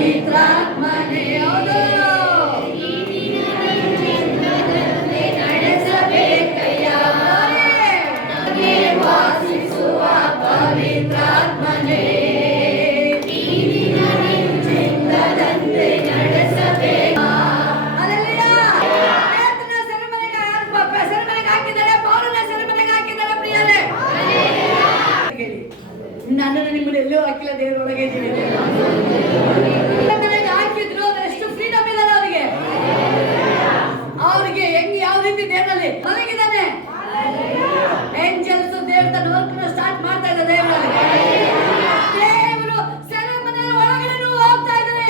ಪವಿತ್ರಾತ್ಮನೇ ಹೌದು ನಡೆಸಬೇಕಯ್ಯ ನಮಗೆ ವಾಸಿಸುವ ಪವಿತ್ರಾತ್ಮನೇ ಚಿತ್ತದಂತೆ ನಡೆಸಬೇಕು. ಸೆರೆಮನೆಗೆ ಹಾಕಿದ್ದಾರೆ, ಪೌಲನ ಸೆರೆಮನೆಗೆ ಹಾಕಿದ್ದಾರೆ ಪ್ರಿಯರೇ. ನನ್ನನ್ನು ನಿಮ್ಮನ್ನು ಎಲ್ಲೂ ಹಾಕಿಲ್ಲ, ದೇವರೊಳಗೆ ಇದ್ದೀವಿ. ಹಾಕಿದ್ರು ಎಷ್ಟು ಫ್ರೀಡಮ್ ಇರಲ್ಲ ಅವರಿಗೆ. ಅವ್ರಿಗೆ ಹೆಂಗ್ ಯಾವ ರೀತಿ ದೇವರಲ್ಲಿ ಮಲಗಿದ್ದಾನೆ. ಏಂಜಲ್ಸ್ ದೇವ್ರ ತನ್ನ ವರ್ಕ್ ಸ್ಟಾರ್ಟ್ ಮಾಡ್ತಾ ಇದ್ದಾರೆ. ದೇವರು ಸೆರೆಮನೆ ಒಳಗಡೆ ಹೋಗ್ತಾ ಇದ್ದಾರೆ.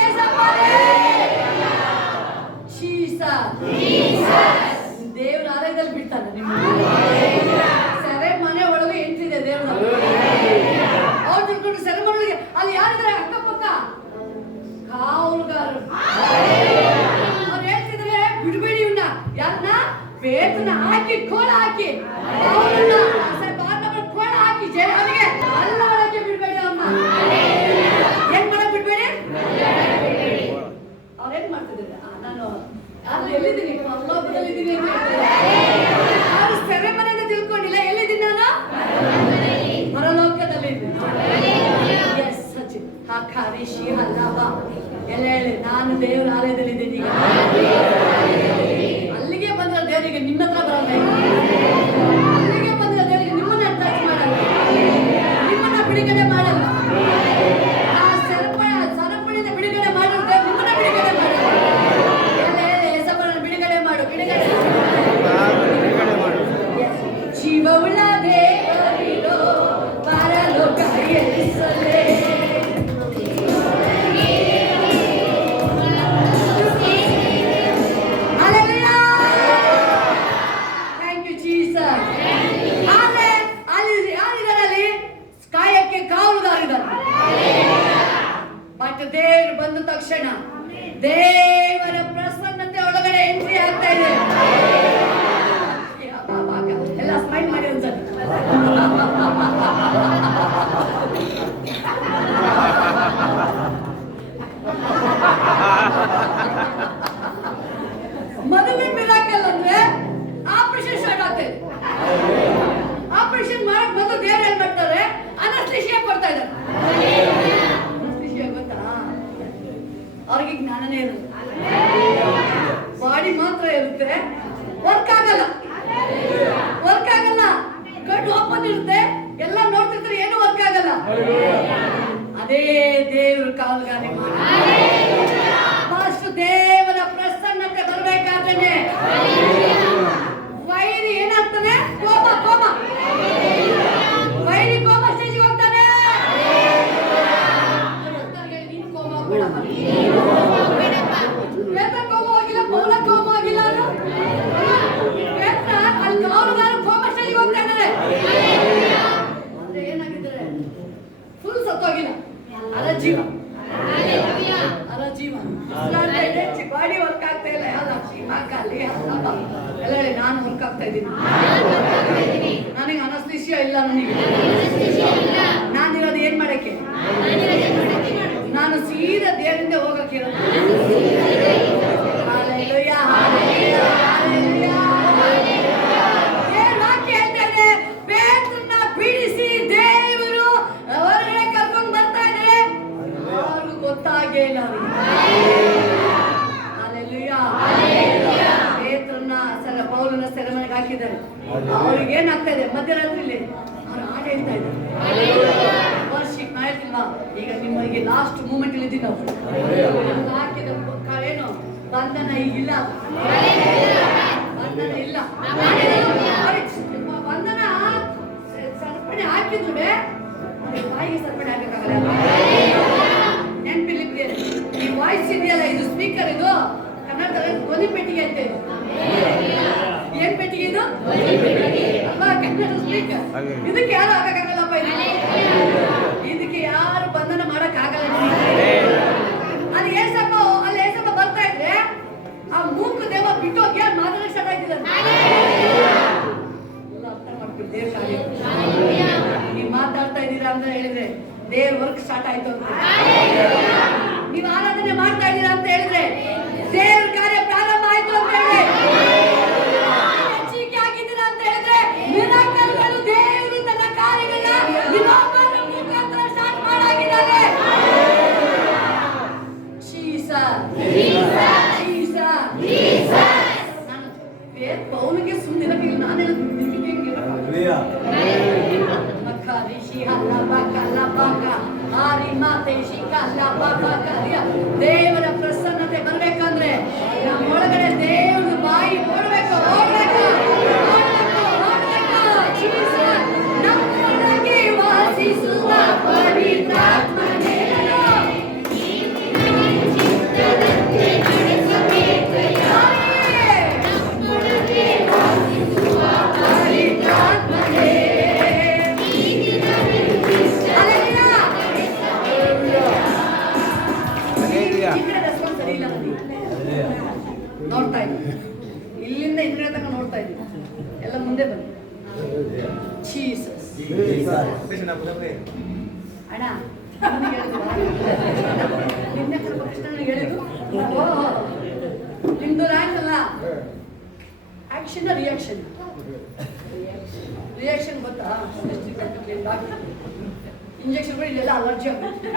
ದೇವ್ರ ಆಲಯದಲ್ಲಿ ಬಿಡ್ತಾನೆ. ನಿಮ್ಮ ಸೆರೆಮನೆ ಒಳಗೆ ಎಂಟ್ರಿದೆ ದೇವ್ರ. ಅವ್ರು ತಿಳ್ಕೊಂಡು ಸೆರೆಮನೆಗೆ ಅಲ್ಲಿ ಯಾರಿದ್ದಾರೆ ಅಕ್ಕಪಕ್ಕ ಕಾವಲುಗಾರರು. ಅವ್ರು ಹೇಳ್ತಿದ್ರೆ ಬಿಡ್ಬೇಡಿ ಇವನ್ನ. ಯಾರನ್ನ? ಪೇತ್ರನ ಹಾಕಿ ಕೋಳ ಹಾಕಿ ಕೋಳ ಹಾಕಿ ಅವನಿಗೆ ಅಲ್ಲ ಒಳಗೆ ಬಿಡ್ಬೇಡಿ. ಅವ್ರನ್ನ ಏನ್ ಮಾಡಕ್ ಬಿಡ್ಬೇಡಿ. ಅವ್ರೇನ್ ಮಾಡ್ತಿದ್ದಾರೆ? ನಾನು ಅಲ್ಲಿ ಎಲ್ಲಿದ್ದೀನಿ? ಅಲ್ಲೋಕದಲ್ಲಿದ್ದೀನಿ ಅಂತ ಅವ್ರು ಸೆರೆಮನೆಯಿಂದ ತಿಳ್ಕೊಂಡಿಲ್ಲ. ಎಲ್ಲಿದ್ದೀನಿ ನಾನು? ಪರಲೋಕದಲ್ಲಿ. ಎಲ್ಲ ಹೇಳಿ, ನಾನು ದೇವರ ಆಲಯದಲ್ಲಿ ಇದ್ದೀನಿ. ಈಗ ಅಲ್ಲಿಗೆ ಬಂದ ದೇವರಿಗೆ ನಿಮ್ಮ ಹತ್ರ ಬರಲ್ಲ. ಅಲ್ಲಿಗೆ ಬಂದ ದೇವರಿಗೆ ನಿಮ್ಮನ್ನ ಟಚ್ ಮಾಡಲ್ಲ, ನಿಮ್ಮನ್ನ ಬಿಡುಗಡೆ ಮಾಡಲ್ಲ. ಸರಪಣಿಯಿಂದ ಬಿಡುಗಡೆ ಮಾಡಿದ್ರೆ ನಿಮ್ಮನ್ನ ಬಿಡುಗಡೆ ಮಾಡಲ್ಲ. ಎಲ್ಲ ಹೇಳಿ, ಹೆಸರನ್ನ ಬಿಡುಗಡೆ ಮಾಡು, ಬಿಡುಗಡೆ ಜೀವವುಳ್ಳ ದೇವರಿರೋ ಪರಲೋಕ ಎಲ್ಲಿಸಲೇ. ದೇವರು ಬಂದ ತಕ್ಷಣ ದೇವರ ಪ್ರಸನ್ನತೆ ಒಳಗಡೆ ಎಂಟ್ರಿ ಆಗ್ತಾ ಇದೆ. ಎಲ್ಲ ಸ್ಮೈಲ್ ಮಾಡಿ ಒಂದ್ಸರಿ. ಮದುವೆ ಮಿರಾಕಲ್ ಅಂದ್ರೆ ಆಪರೇಷನ್ ಸ್ಟಾರ್ಟ್ ಆಗ್ತದೆ. ಆಪರೇಷನ್ ಮಾಡಕ್ ಬಂದು ದೇವ್ರು ಏನ್ ಮಾಡ್ತಾರೆ? ಅನಸ್ತೇಶಿಯಾ ಕೊಡ್ತಾ ಇದ್ದಾರೆ. ಅವ್ರಿಗೆ ಜ್ಞಾನನೇ ಇರುತ್ತೆ, ಬಾಡಿ ಮಾತ್ರ ಇರುತ್ತೆ, ವರ್ಕ್ ಆಗಲ್ಲ. ಕಣ್ಣು ಓಪನ್ ಇರುತ್ತೆ, ಎಲ್ಲ ನೋಡ್ತಿರ್ತಾರೆ, ಏನು ವರ್ಕ್ ಆಗಲ್ಲ. ಅದೇ ದೇವ್ರ ಕಾವಲುಗಾರ. ಫಸ್ಟ್ ದೇವರ ಪ್ರಸನ್ನತೆ ಬರಬೇಕಾದ್ರೆ ವೈರಿ ಏನಾಗ್ತಾನೆ? ಕೋಮ ವೈರಿ ಕೋಮ ಸ್ಟೇಜಿಗೆ ಹೋಗ್ತಾನೆ. ಬಾಡಿ ವರ್ಕ್ ಆಗ್ತಾ ಇಲ್ಲ. ಎಲ್ಲ ನಾನು ವರ್ಕ್ ಆಗ್ತಾ ಇದ್ದೀನಿ. ನನಗೆ ಅನಸ್ತೇಶಿಯಾ ಇಲ್ಲ. ನಾನಿರೋದು ಏನ್ ಮಾಡಕ್ಕೆ? ನಾನು ಸೀದಾ ದೇವರಿಂದ ಹೋಗಕ್ಕೆ ಇರೋದು. ಬಿಡಿಸಿ ದೇವರು ಹೊರಗಡೆ ಕರ್ಕೊಂಡು ಬರ್ತಾ ಇದ್ದಾರೆ. ಅವ್ರಿಗೂ ಗೊತ್ತಾಗೇ ಇಲ್ಲ. ಪೌಲನ ಸೆರೆಮನೆಗೆ ಹಾಕಿದ್ದಾರೆ. ಅವ್ರಿಗೆ ಏನಾಗ್ತಾ ಇದೆ? ಮಧ್ಯರಾತ್ರಿಲಿ ಅವ್ರು ಹಾಡು ಹೇಳ್ತಾ ಇದ್ದಾರೆ. ವರ್ಷಿಕ್ ಮಾಡ್ತಿಲ್ವಾ? ಈಗ ನಿಮಗೆ ಲಾಸ್ಟ್ ಮೂಮೆಂಟ್ ಅಲ್ಲಿ ಇದ್ದೀವಿ ನಾವು. ಹಾಕಿದ ಏನು ಬಂಧನ ಈಗಿಲ್ಲ, ಬಂಧನ ಇಲ್ಲ. ಬಂಧನ ಸರಪಣಿ ಹಾಕಿದ್ರು ಬಾಯಿಗೆ ಸರಪಣಿ ಹಾಕಕ್ಕಾಗಲ್ಲ. ನೆನ್ಪಿಲ್ಲಿ ಈ ವಾಯ್ಸ್ ಇದೆಯಲ್ಲ, ಇದು ಸ್ಪೀಕರ್, ಇದು ಕನ್ನಡದಲ್ಲಿ ಧ್ವನಿ ಪೆಟ್ಟಿಗೆ ಅಂತ. ಏನ್ ಪೆಟ್ಟಿಗೆ ಇದು? ಕನ್ನಡ ಸ್ಪೀಕರ್. ಇದಕ್ಕೆ ಯಾರು ಹಾಕಕ್ಕಾಗಲ್ಲಪ್ಪ. ಇದಕ್ಕೆ ಯಾರು ಬಂಧನ ಮಾಡಕ್ ಆಗಲ್ಲ. ಅಲ್ಲಿ ಏಸಪ್ಪ ಬರ್ತಾ ಇದ್ರೆ ಆ ಮೂಕ ದೇವ ಬಿಟ್ಟು ಹೋಗಿ ಮಾತಾಡಕ್ ಸ್ಟಾರ್ಟ್ ಆಯ್ತಿದ್ದಾರೆ. ಅರ್ಥ ಮಾಡ್ಬಿಟ್ಟು ನೀವು ಮಾತಾಡ್ತಾ ಇದ್ದೀರಾ ಅಂತ ಹೇಳಿದ್ರೆ ದೇವ್ರ ವರ್ಕ್ ಸ್ಟಾರ್ಟ್ ಆಯ್ತು ಅಂತ. ನೀವು ಆರಾಧನೆ ದೇವರ ಪ್ರಸನ್ನತೆ ಬರ್ಬೇಕಂದ್ರೆ ನಮ್ಮ ಒಳಗಡೆ ದೇವ್ರ ಬಾಯಿ ಓಡ್ಬೇಕು. ನಮ್ಮೊಳಗೆ ವಾಸಿಸುವ ಪವಿತ್ರಾತ್ಮನೇ ನೋಡ್ತಾ ಇದ್ದೀನಿ, ಇಲ್ಲಿಂದ ಇಂದ್ರ ತನಕ ನೋಡ್ತಾ ಇದ್ದೀನಿ. ಎಲ್ಲ ಮುಂದೆ ಬನ್ನಿ. ಜೀಸಸ್ ಅಣ್ಣ ನಿನ್ನೆ ಕೃಷ್ಣ ಹೇಳಿದ್ದು ನಿಮ್ದು ಲ್ಯಾಂಡ್ ಅಲ್ಲ. Action reaction. ರಿಯಾಕ್ಷನ್ ಗೊತ್ತಾ? ಇಂಜೆಕ್ಷನ್ ಕೂಡ ಇಲ್ಲೆಲ್ಲ ಅಲರ್ಜಿ ಆಗುತ್ತೆ.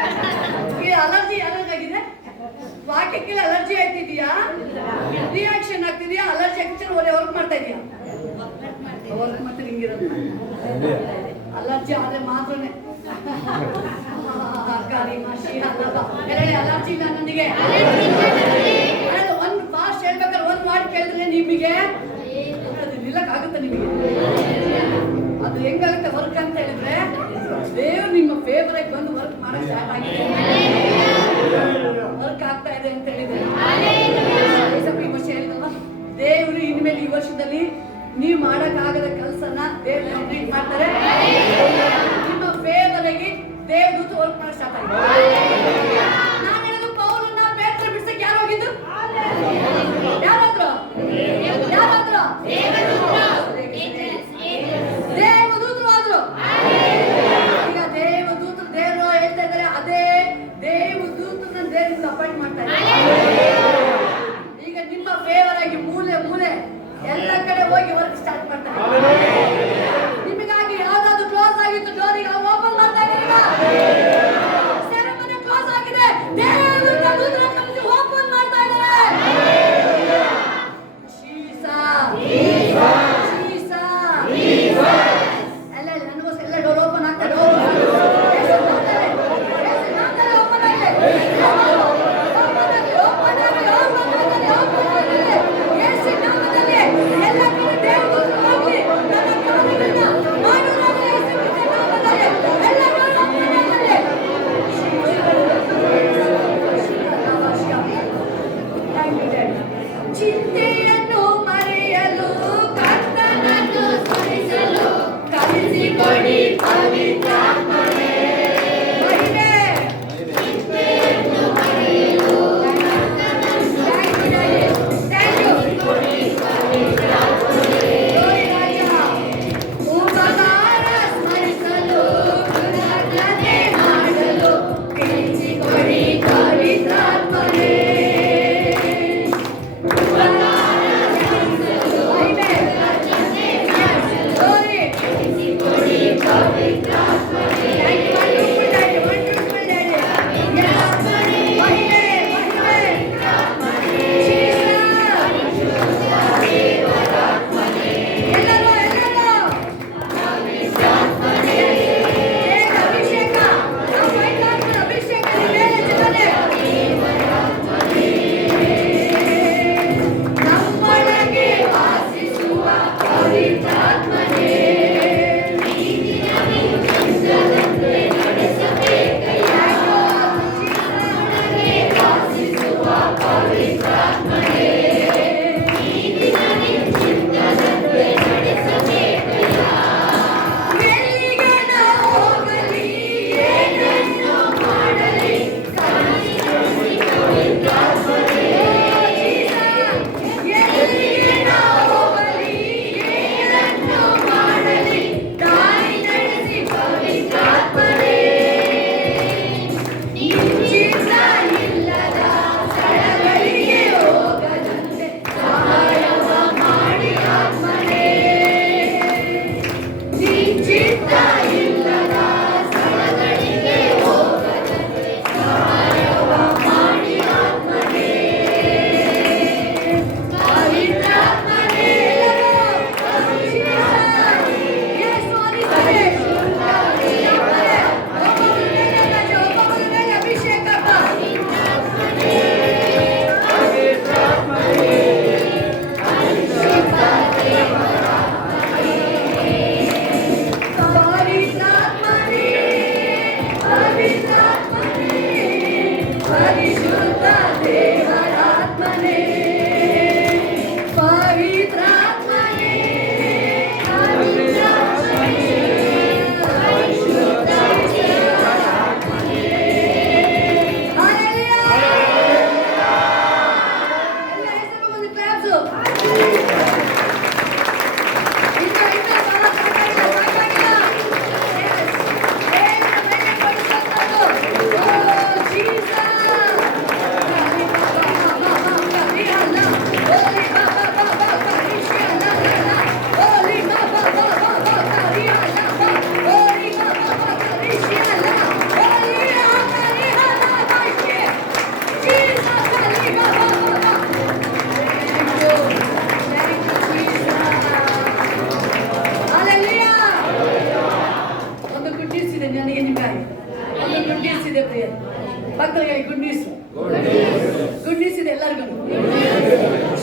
ಅಲರ್ಜಿ ಯಾರಾಗಿದೆ? ವಾಕ್ಯಕ್ಕೆಲ್ಲ ಅಲರ್ಜಿ ಆಗ್ತಿದೆಯಾ? ರಿಯಾಕ್ಷನ್ ಆಗ್ತಿದೆಯಾ? ಅಲರ್ಜಿ ಆಗ್ತಿದ್ರೆ ವರ್ಕ್ ಮಾಡ್ತಾ ಇದೆಯಾ? ವರ್ಕ್ ಮತ್ತೆ ಹಿಂಗಿರೋದು. ಅಲರ್ಜಿ ಆದ್ರೆ ಮಾತ್ರನೇ ಅಲರ್ಜಿ ಇಲ್ಲ ನನಗೆ. ಒಂದು ಫಾಸ್ಟ್ ಹೇಳ್ಬೇಕಾದ್ರೆ ಒಂದು ಮಾಡಿ ಕೇಳಿದ್ರೆ ನಿಮಗೆ ಅದು ನಿಲ್ಲಕ್ಕಾಗುತ್ತೆ. ನಿಮಗೆ ಅದು ಹೆಂಗಾಗುತ್ತೆ ವರ್ಕ್ ಅಂತ ಹೇಳಿದ್ರೆ ದೇವ್ರು ನಿಮ್ಮ ಫೇವರೇಟ್ ಬಂದು ವರ್ಕ್ ಮಾಡಕ್ ಸ್ಟಾರ್ಟ್ ಆಗಿದೆ. ವರ್ಕ್ ಆಗ್ತಾ ಇದೆ ಅಂತ ಹೇಳಿದ್ರೆ ಈ ವರ್ಷ ಹೇಳಿದಲ್ವ, ದೇವರು ಇನ್ಮೇಲೆ ಈ ವರ್ಷದಲ್ಲಿ ನೀವು ಮಾಡಕ್ಕಾಗದ ಕೆಲಸನ ದೇವ್ರು ಕಂಪ್ಲೀಟ್ ಮಾಡ್ತಾರೆ. ನಿಮ್ಮ ಫೇವರಿಗೆ ದೇವ್ರು ವರ್ಕ್ ಮಾಡಕ್ ಸ್ಟಾರ್ಟ್ ಆಗಿದೆ. ನಾನು ಹೇಳೋದು ಪೌಲನ್ನ ಪೇತ್ರ ಬಿಡ್ಸಕ್ ಯಾರು ಹೋಗಿದ್ದು? ಯಾರಾದ್ರು ದೇವದೂತರು ಆದ್ರು. ಈಗ ದೇವದೂತರು ದೇವರು ಹೇಳ್ತಾ ಇದ್ದಾರೆ, ಅದೇ ದೇವದೂತರನ್ನ ದೇವರಿಂದ ಅಪಾಯಿಂಟ್ ಮಾಡ್ತಾರೆ. ಈಗ ನಿಮ್ಮ ಫೇವರ್ ಆಗಿ ಮೂಲೆ ಮೂಲೆ ಎಲ್ಲ ಕಡೆ ಹೋಗಿ ವರ್ಕ್ ಸ್ಟಾರ್ಟ್ ಮಾಡ್ತಾರೆ. ನಿಮಗಾಗಿ ಯಾವ್ದಾದ್ರು ಕ್ಲೋಸ್ ಆಗಿತ್ತು ಡೋರಿಗೆ ಓಪನ್ ಮಾಡ್ತಾ ಇದ್ದೀರಾ? ಸೆರೆಮನೆ ಕ್ಲೋಸ್ ಆಗಿದೆ, ದೇವದೂತರು ಓಪನ್ ಮಾಡ್ತಾ ಇದ್ದಾರೆ. ಎಲ್ಲ ನನಗೋಸ್ಕರ ಎಲ್ಲ ಡೋರ್ ಓಪನ್ ಆಗ್ತಾ ಇದೆ. ಎಲ್ಲ ಕಡೆ ದೇವದೂತರು ಹೋಗ್ಲಿ. ದೇವರಾತ್ಮನೇ ಪವಿತ್ರಾತ್ಮನೇ ಭಕ್ತರಿಗೆ ಗುಡ್ ನ್ಯೂಸ್ ಇದೆ ಎಲ್ಲರಿಗೂ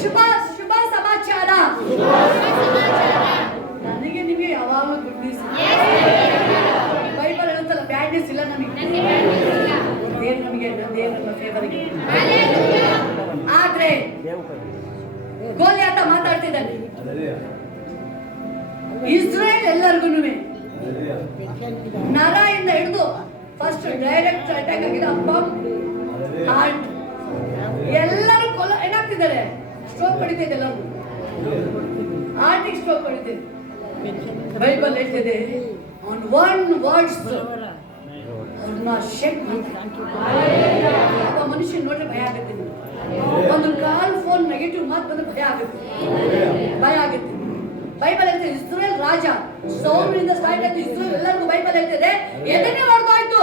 ಶುಭ ಶುಭ ಸಮಾಚಾರ ನನಗೆ ನಿಮಗೆ ಯಾವಾಗಲೂ ಗುಡ್ ನ್ಯೂಸ್ ಬೈಬಲ್ ಹೇಳುತ್ತಲ್ಲ ಬ್ಯಾಡ್ ನ್ಯೂಸ್ ಇಲ್ಲ ನಮಗೆ ದೇವ್ರು ನಮ್ಮ ಫೇವರ್ಗೆ ಆದ್ರೆ ಗೋಲಿಯಾತ ಮಾತಾಡ್ತಿದ್ದಾನೆ ಇಸ್ರೇಲ್ ಎಲ್ಲರಿಗೂ ನರದಿಂದ ಹಿಡಿದು ಫಸ್ಟ್ ಡೈರೆಕ್ಟ್ ಅಟ್ಯಾಕ್ ಆಗಿದೆ ಪಂಪ್ ಹಾರ್ಟ್ ಎಲ್ಲರೂ ಏನಾಗ್ತಿದ್ದಾರೆ ಸ್ಟ್ರೋಕ್ ಹೊಡಿತಿದೆ ಎಲ್ಲರೂ ಹಾರ್ಟಿಗೆ ಸ್ಟ್ರೋಕ್ ಹೊಡಿತಿದೆ ಬೈಬಲ್ ಹೇಳ್ತಿದೆ ಆನ್ ಒನ್ ವರ್ಡ್ಸ್ ಅವ್ರನ್ನ ಶೇಕ್ ಮನುಷ್ಯ ನೋಡ್ರೆ ಭಯ ಆಗುತ್ತೆ ಒಂದು ಕಾಲ್ ಫೋನ್ ನೆಗೆಟಿವ್ ಮಾತು ಬಂದ್ರೆ ಭಯ ಆಗುತ್ತೆ ಬೈಬಲ್ ಹೇಳ್ತದೆ ಇಸ್ರೇಲ್ ರಾಜ ಸೌಲ್ನಿಂದ ಸ್ಟಾರ್ಟ್ ಆಯ್ತು ಇಸ್ರೇಲ್ ಎಲ್ಲರಿಗೂ ಬೈಬಲ್ ಹೇಳ್ತದೆ ಎದನ್ನೇ ಹೊಡೆದಾಯ್ತು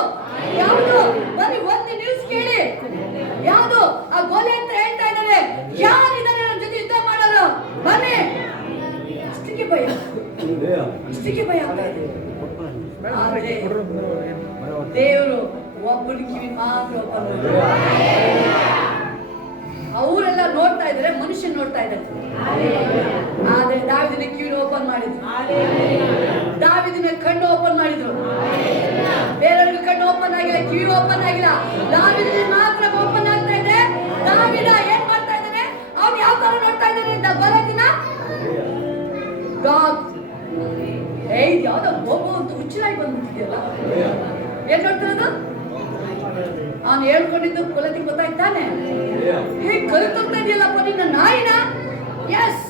ಯಾವುದು ಬನ್ನಿ ಒಂದು ನ್ಯೂಸ್ ಕೇಳಿ ಯಾವುದು ಆ ಗೋಲಿ ಅಂತ ಹೇಳ್ತಾ ಇದ್ದಾರೆ ಯಾರಿದ್ದಾರೆ ನನ್ನ ಜೊತೆ ಯುದ್ಧ ಮಾಡೋರು ಬನ್ನಿ ಇಷ್ಟಕ್ಕೆ ಭಯ ಆಗ್ತಾ ಇದೆ ಆದ್ರೆ ದೇವರು ಒಬ್ಬನ ಕಿವಿ ಮಾತ್ರ ಓಪನ್ ಅವರೆಲ್ಲ ನೋಡ್ತಾ ಇದ್ದಾರೆ ಮನುಷ್ಯನ್ ನೋಡ್ತಾ ಇದ್ದಾರೆ ಆದ್ರೆ ದಾವಿದನ ಕಿವಿ ಓಪನ್ ಮಾಡಿದ್ರು ದಾವಿದನ ಕಣ್ಣು ಓಪನ್ ಮಾಡಿದ್ರು ಬೇರೆಯವ್ರಿಗೆ ಕಣ್ಣು ಓಪನ್ ಆಗಿಲ್ಲ ಕಿವಿ ಓಪನ್ ಆಗಿಲ್ಲ ದಾವಿದನ ಮಾತ್ರ ಓಪನ್ ಆಗ್ತಾ ಇದೆ ದಾವಿದ ಏನ್ ಮಾಡ್ತಾ ಇದ್ದಾನೆ ಅವ್ನು ಯಾವ ತರ ನೋಡ್ತಾ ಇದ್ದಾನೆ ಅಂತ ಬರೋದಿನ ಯಾವ್ದೋ ಗೋಬು ಅಂತ ಹುಚ್ಚನಾಗಿ ಬಂದ್ಬಿಟ್ಟಿದೆಯಲ್ಲ ಏನ್ ನೋಡ್ತಿರೋದು ಅವನು ಹೇಳ್ಕೊಂಡಿದ್ದು ಕೊಲತಿ ಗೊತ್ತಾಯ್ತಾನೆ ಹೀಗೆ ಕಲಿತೋಗ್ತಾ ಇದೆಯಲ್ಲಪ್ಪ ನಿನ್ನ ನಾಯಿನ ಎಸ್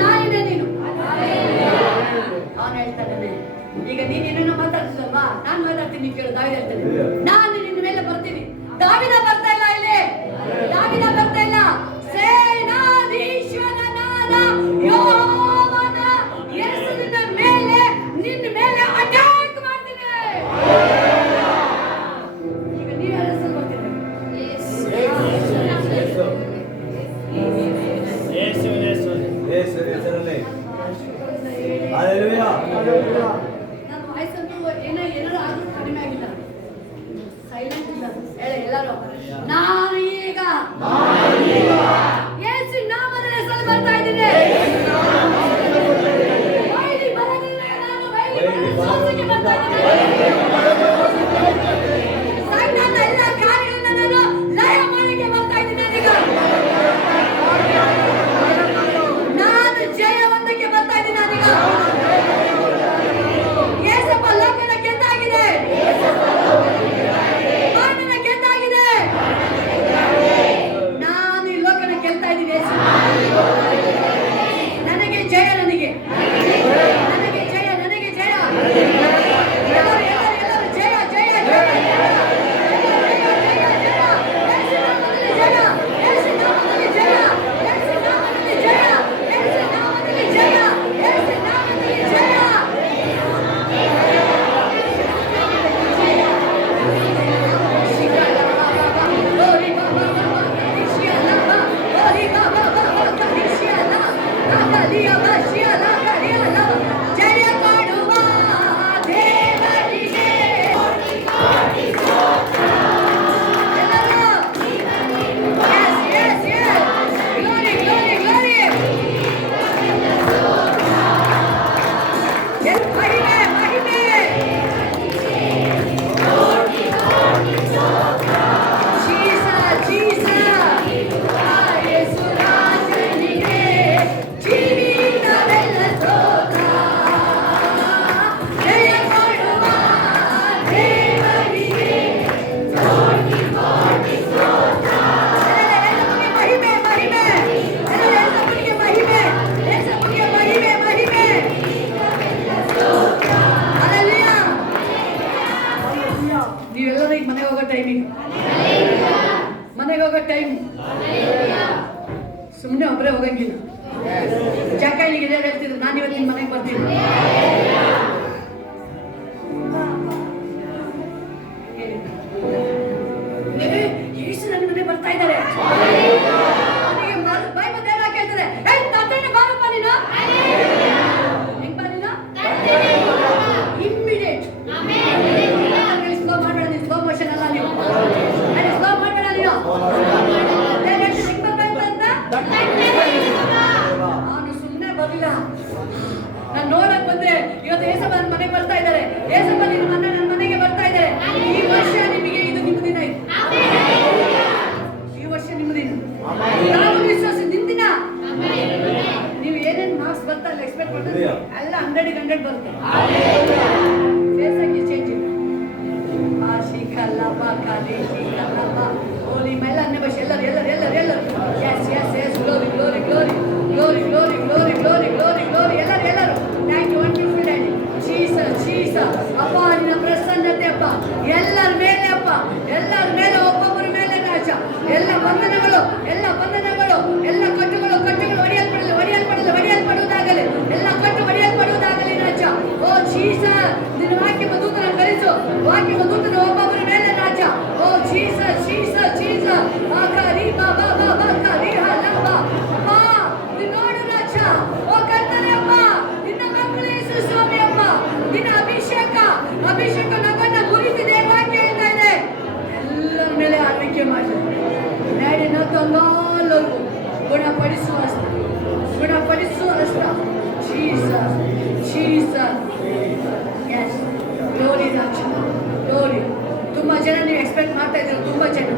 ನಾಯಿನೇ ನೀನು ಅವನು ಹೇಳ್ತಾನೆ ಈಗ ನೀನೇನೋ ಮಾತಾಡ್ತಿಲ್ಲಲ್ವಾ ನಾನ್ ಮಾತಾಡ್ತೀನಿ ಕೇಳು ದಾವಿದ ಹೇಳ್ತಾನೆ ನಾನು ನಿನ್ನ ಮೇಲೆ ಬರ್ತೀನಿ ದಾವಿದ ಬರ್ತಾ ಇಲ್ಲ ಇಲ್ಲಿ ದಾವಿದ ಬರ್ತಾ ಇಲ್ಲ ಸೇನಾಧೀಶ್ವರನಾದ ಯೆಹೋವನ ಹೆಸರಿನ ಮೇಲೆ ನಿನ್ನ ಮೇಲೆ ಅಟ್ಯಾಕ್ ಮಾಡ್ತೀನಿ ಈಗ ನೀ ಯಾರ ಹೆಸರು ಬರ್ತೀನಿ ನನ್ನ ವಾಯ್ಸಂತೂ ಏನಾರು ಆದ್ರೂ ಕಡಿಮೆ ಆಗಿಲ್ಲ ಸೈಲೆಂಟ್ ಇಲ್ಲ ಎಲ್ಲರೂ ನಾನು ಈಗ ಯೇಸು ನಾಮದ ಹೆಸರು ಬರ್ತಾ ಇದ್ದೀನಿ ಬೈಲಿ ಬರಲಿಲ್ಲ ನಾನು ಬೈಲಿ ಸೋಸಿಗೆ ಬರ್ತಾ ಇದ್ದೀನಿ ಸೈತಾನನ ಎಲ್ಲ ಕಾರ್ಯಗಳನ್ನ ನಾನು ಲಯ ಮಾಡಲಿಕ್ಕೆ ಬರ್ತಾ ಇದ್ದೀನಿ ಈಗ ನಾನು ಜಯವಂತಕ್ಕೆ ಬರ್ತಾ ಇದ್ದೀನಿ ನಾನೀಗ ಯೇಸಪ್ಪ ಲೋಕನ ಗೆದ್ದಾಗಿದೆ ಮರಣನ ಗೆದ್ದಾಗಿದೆ ನಾನು ಈ ಲೋಕನ ಗೆಲ್ತಾ ಮನೆಗೆ ಹೋಗೋ ಟೈಮ್. ಸುಮ್ಮನೆ ಒಬ್ಬರೇ ಹೋಗಂಗಿಲ್ಲ. ಜಾಕಾಯಿಗೆ ಹೇಳ್ತಿದ್ರು, ನಾನು ಇವತ್ತು ನಿನ್ನ ಮನೆಗೆ ಬರ್ತೀನಿ. ಯೇಸು ನನ್ನ ಮನೆ ಬರ್ತಾ ಇದ್ದಾರೆ. ಬಾಯಿ ಮತ್ತೆ ಎಲ್ಲ ಕೇಳ್ತಾರೆ, ತಾತಣ್ಣ ಬಾರಪ್ಪ ನೀನು. ಹೆಂಗ್ ಬಾ ನೀನು? ಇಮ್ಮಿಡಿಯೇಟ್. ಸ್ಲೋ ಮಾಡಬೇಡ ನೀನು, ಸ್ಲೋ ಮೋಷನ್ ಅಲ್ಲ ನೀವು. ಸ್ಲೋ ಮಾಡಬೇಡ ನೀನು. ಹೆಂಗ್ ಬರ್ಬೇಕು ಅಂತ ಅವನು ಸುಮ್ಮನೆ ಬರಲಿಲ್ಲ. ನಾನು ನೋಡಕ್ ಬಂದ್ರೆ ಇವತ್ತು ಏಸಪ್ಪ ನನ್ನ ಮನೆಗೆ ಬರ್ತಾ ಇದ್ದಾರೆ. ಏಸಪ್ಪ ನಿನ್ನ ನನ್ನ ಮನೆಗೆ ಬರ್ತಾ ಇದ್ದಾರೆ. ಈ ವರ್ಷ ನಿಮಗೆ ಇದು ನಿಮ್ಮ ದಿನ ಇದೆ. ಈ ವರ್ಷ ನಿಮ್ಮ ದಿನ. ನಾವು ವಿಶ್ವಾಸ ನಿಮ್ಮ ದಿನ. ನೀವು ಏನೇನು ಮಾರ್ಕ್ಸ್ ಬರ್ತಾ ಇಲ್ಲ ಎಕ್ಸ್ಪೆಕ್ಟ್ ಮಾಡ್ತಾರೆ ಎಲ್ಲ 100 ಬರುತ್ತೆ. ಫೇಸ್ ಆಗಿ ಚೇಂಜ್ ಇಲ್ಲ. ಆ ಶಿಖಲ್ಲಪ್ಪ ಕಾಲಿ ಶಿಖಲ್ಲಪ್ಪ ಓಲಿ ಮೈಲ ಅನ್ನೆ ಭಾಷೆ ಎಲ್ಲರೂ yes yes yes glory glory glory glory glory glory glory glory glory ಎಲ್ಲರೂ thank you wonderful daddy. Jesus ಅಪ್ಪ ನಿನ್ನ ಪ್ರಸನ್ನತೆ ಅಪ್ಪ ಎಲ್ಲರ ಮೇಲೆ ಅಪ್ಪ, ಎಲ್ಲರ ಮೇಲೆ ಒಬ್ಬೊಬ್ಬರ ಮೇಲೆ ರಾಜ. ಎಲ್ಲ ಬಂಧನಗಳು ಎಲ್ಲ ಕಟ್ಟುಗಳು ಒಡೆಯಲ್ಪಡುವುದಾಗಲಿ. ಎಲ್ಲ ಕಟ್ಟು ಒಡೆಯಲ್ಪಡುವುದಾಗಲಿ ರಾಜ. ಓ ಜೀಸಸ್ ನಿನ್ನ ವಾಕ್ಯ ದೂತನ ಕಳಿಸು. ವಾಕ್ಯ ದೂತನ ಒಬ್ಬೊಬ್ಬರ ಮೇಲೆ ರಾಜ. ಓ ಜೀಸಸ್ ಆಕಾರಿ ಬಾಬಾ ಬಾಬಾ ಕಾರಿ ಹಲಬಾ ಅಪ್ಪ ನೀನು ನೋಡು ರಾಜ. ಓ ಕರ್ತನೇ ಅಪ್ಪ ನಿನ್ನ ಮಕ್ಕಳು ಯೇಸು ಸ್ವಾಮಿ ಅಪ್ಪ ನಿನ್ನ ಅಭಿಷೇಕ ನಗನ್ನ ಗುರಿತಿದೆ ವಾಕ್ಯ ಹೇಳ್ತಾ ಇದೆ. ಎಲ್ಲರ ಮೇಲೆ ಆಳ್ವಿಕೆ ಮಾಡಿ ಡ್ಯಾಡಿ ನಲ್ಲರಿಗೂ ಗುಣಪಡಿಸುವ ಹಸ್ತ. ಜೀಸಸ್ ಎಸ್ ಗ್ಲೋರಿ ರಾಜ ಗ್ಲೋರಿ. ತುಂಬ ಜನ ನೀವು ಎಕ್ಸ್ಪೆಕ್ಟ್ ಮಾಡ್ತಾ ಇದ್ದೀರ. ತುಂಬ ಜನ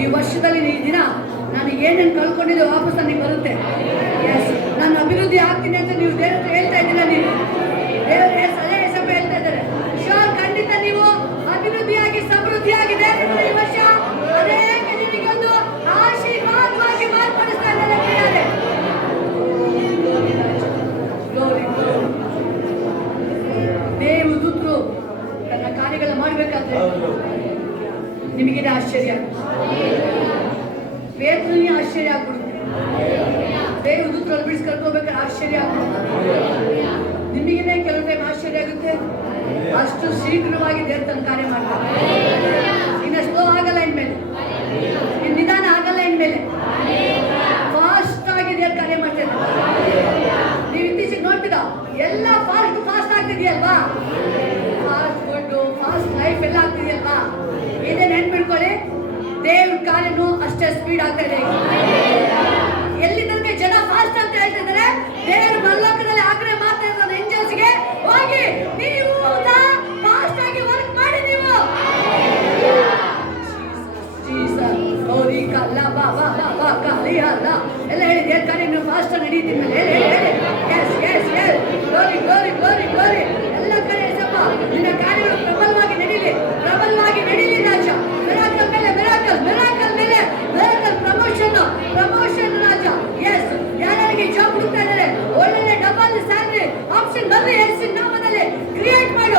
ಈ ವರ್ಷದಲ್ಲಿ ಈ ದಿನ ನನಗೆ ಏನೇನು ಕಳ್ಕೊಂಡಿದ್ದೆ ವಾಪಸ್ ನನಗೆ ಬರುತ್ತೆ. ಎಸ್ ನಾನು ಅಭಿವೃದ್ಧಿ ಆಗ್ತೀನಿ ಅಂತ ನೀವು ದೇವ್ರ ಹೇಳ್ತಾ ಇದ್ದೀರಾ. ನೀವು ದೇವ್ರ ಅದೇ ಹೆಸರು ಹೇಳ್ತಾ ಇದ್ದಾರೆ. ಶೋರ್ ಖಂಡಿತ ನೀವು ಅಭಿವೃದ್ಧಿಯಾಗಿ ಸಮೃದ್ಧಿಯಾಗಿದೆ ಈ ವರ್ಷ. ಅನೇಕ ಜನರಿಗೆ ಒಂದು ಆಶೀರ್ವಾದವಾಗಿ ಮಾರ್ಪಡಿಸ್ತಾ ಇದ್ದಾರೆ. ದೇವದೂತರು ತನ್ನ ಕಾರ್ಯಗಳನ್ನ ಮಾಡಬೇಕಾದ್ರೆ ನಿಮಗಿದೆ ಆಶ್ಚರ್ಯ. ಪೇತ್ರನಿಗೆ ಆಶ್ಚರ್ಯ ಆಗ್ಬಿಡುತ್ತೆ. ದೇವದೂತರಲ್ಲಿ ಬಿಡಿಸಿ ಕರ್ಕೋಬೇಕಾದ್ರೆ ಆಶ್ಚರ್ಯ ಆಗ್ಬಿಡುತ್ತೆ. ನಿಮಗೇನೆ ಕೆಲವು ಟೈಮ್ ಆಶ್ಚರ್ಯ ಆಗುತ್ತೆ. ಅಷ್ಟು ಶೀಘ್ರವಾಗಿ ದೇವ್ರ ತನ್ನ ಕಾರ್ಯ ಮಾಡ್ತಾರೆ. ಇನ್ನು ಸ್ಲೋ ಆಗಲ್ಲ ಇನ್ಮೇಲೆ, ಇನ್ನು ನಿಧಾನ ಆಗಲ್ಲ ಇನ್ಮೇಲೆ, ಫಾಸ್ಟ್ ಆಗಿ ದೇವ್ರ ಕಾರ್ಯ ಮಾಡ್ತಾರೆ. ನೀವು ಇತ್ತೀಚೆಗೆ ನೋಡ್ತೀರಾ ಎಲ್ಲ ಫಾಸ್ಟ್ ಆಗ್ತಿದೆಯಲ್ವಾ? ಫಾಸ್ಟ್ ಫುಡ್ ಫಾಸ್ಟ್ ಲೈಫ್ ಎಲ್ಲ ಆಗ್ತಿದೆಯಲ್ವಾ? ಇದೇ ನೆನ್ಪಿಡ್ಕೊಳ್ಳಿ, ದೇವ್ರ ಕಾರ್ಯನೂ ಅಷ್ಟೇ ಸ್ಪೀಡ್ ಆಗ್ತಾ ಇದೆ. ಎಲ್ಲಿ ತನಕ ಜನ ಫಾಸ್ಟ್ ಅಂತ ಹೇಳ್ತಿದ್ದಾರೆ, ದೇವ್ರ ಪರಲೋಕದಲ್ಲಿ ಆಗ್ರಹ ಮಾಡ್ತಾ ಇದ್ದಾರೆ ಏಂಜಲ್ಸ್ಗೆ, ಹೋಗಿ ನೀವು ಫಾಸ್ಟ್ ಆಗಿ ವರ್ಕ್ ಮಾಡಿ. ನೀವು ಎಲ್ಲ ಹೇಳಿ ದೇವ್ರ ಕಾರ್ಯ ನೀವು ಫಾಸ್ಟ್ ನಡೀತೀನಿ ಮೇಲೆ ಎಲ್ಲ ಕಡೆ ಸಪ್ಪ ನಿನ್ನ ಕಾರ್ಯಗಳು ಪ್ರಬಲವಾಗಿ ನಡೀಲಿ ರಾಜ. ಮಿರಾಕಲ್ ಮೇಲೆ ಪ್ರಮೋಷನ್ ರಾಜ. ಎಸ್ ಯಾರಿಗೆ ಜಾಬ್ ಹುಡುಕ್ತಾ ಇದ್ದಾರೆ ಒಳ್ಳೆ ಡಬಲ್ ಸ್ಯಾಲರಿ ಆಪ್ಷನ್ ಬರ್ಲಿ ಯೇಸುವಿನ ನಾಮದಲ್ಲಿ ಕ್ರಿಯೇಟ್ ಮಾಡಿ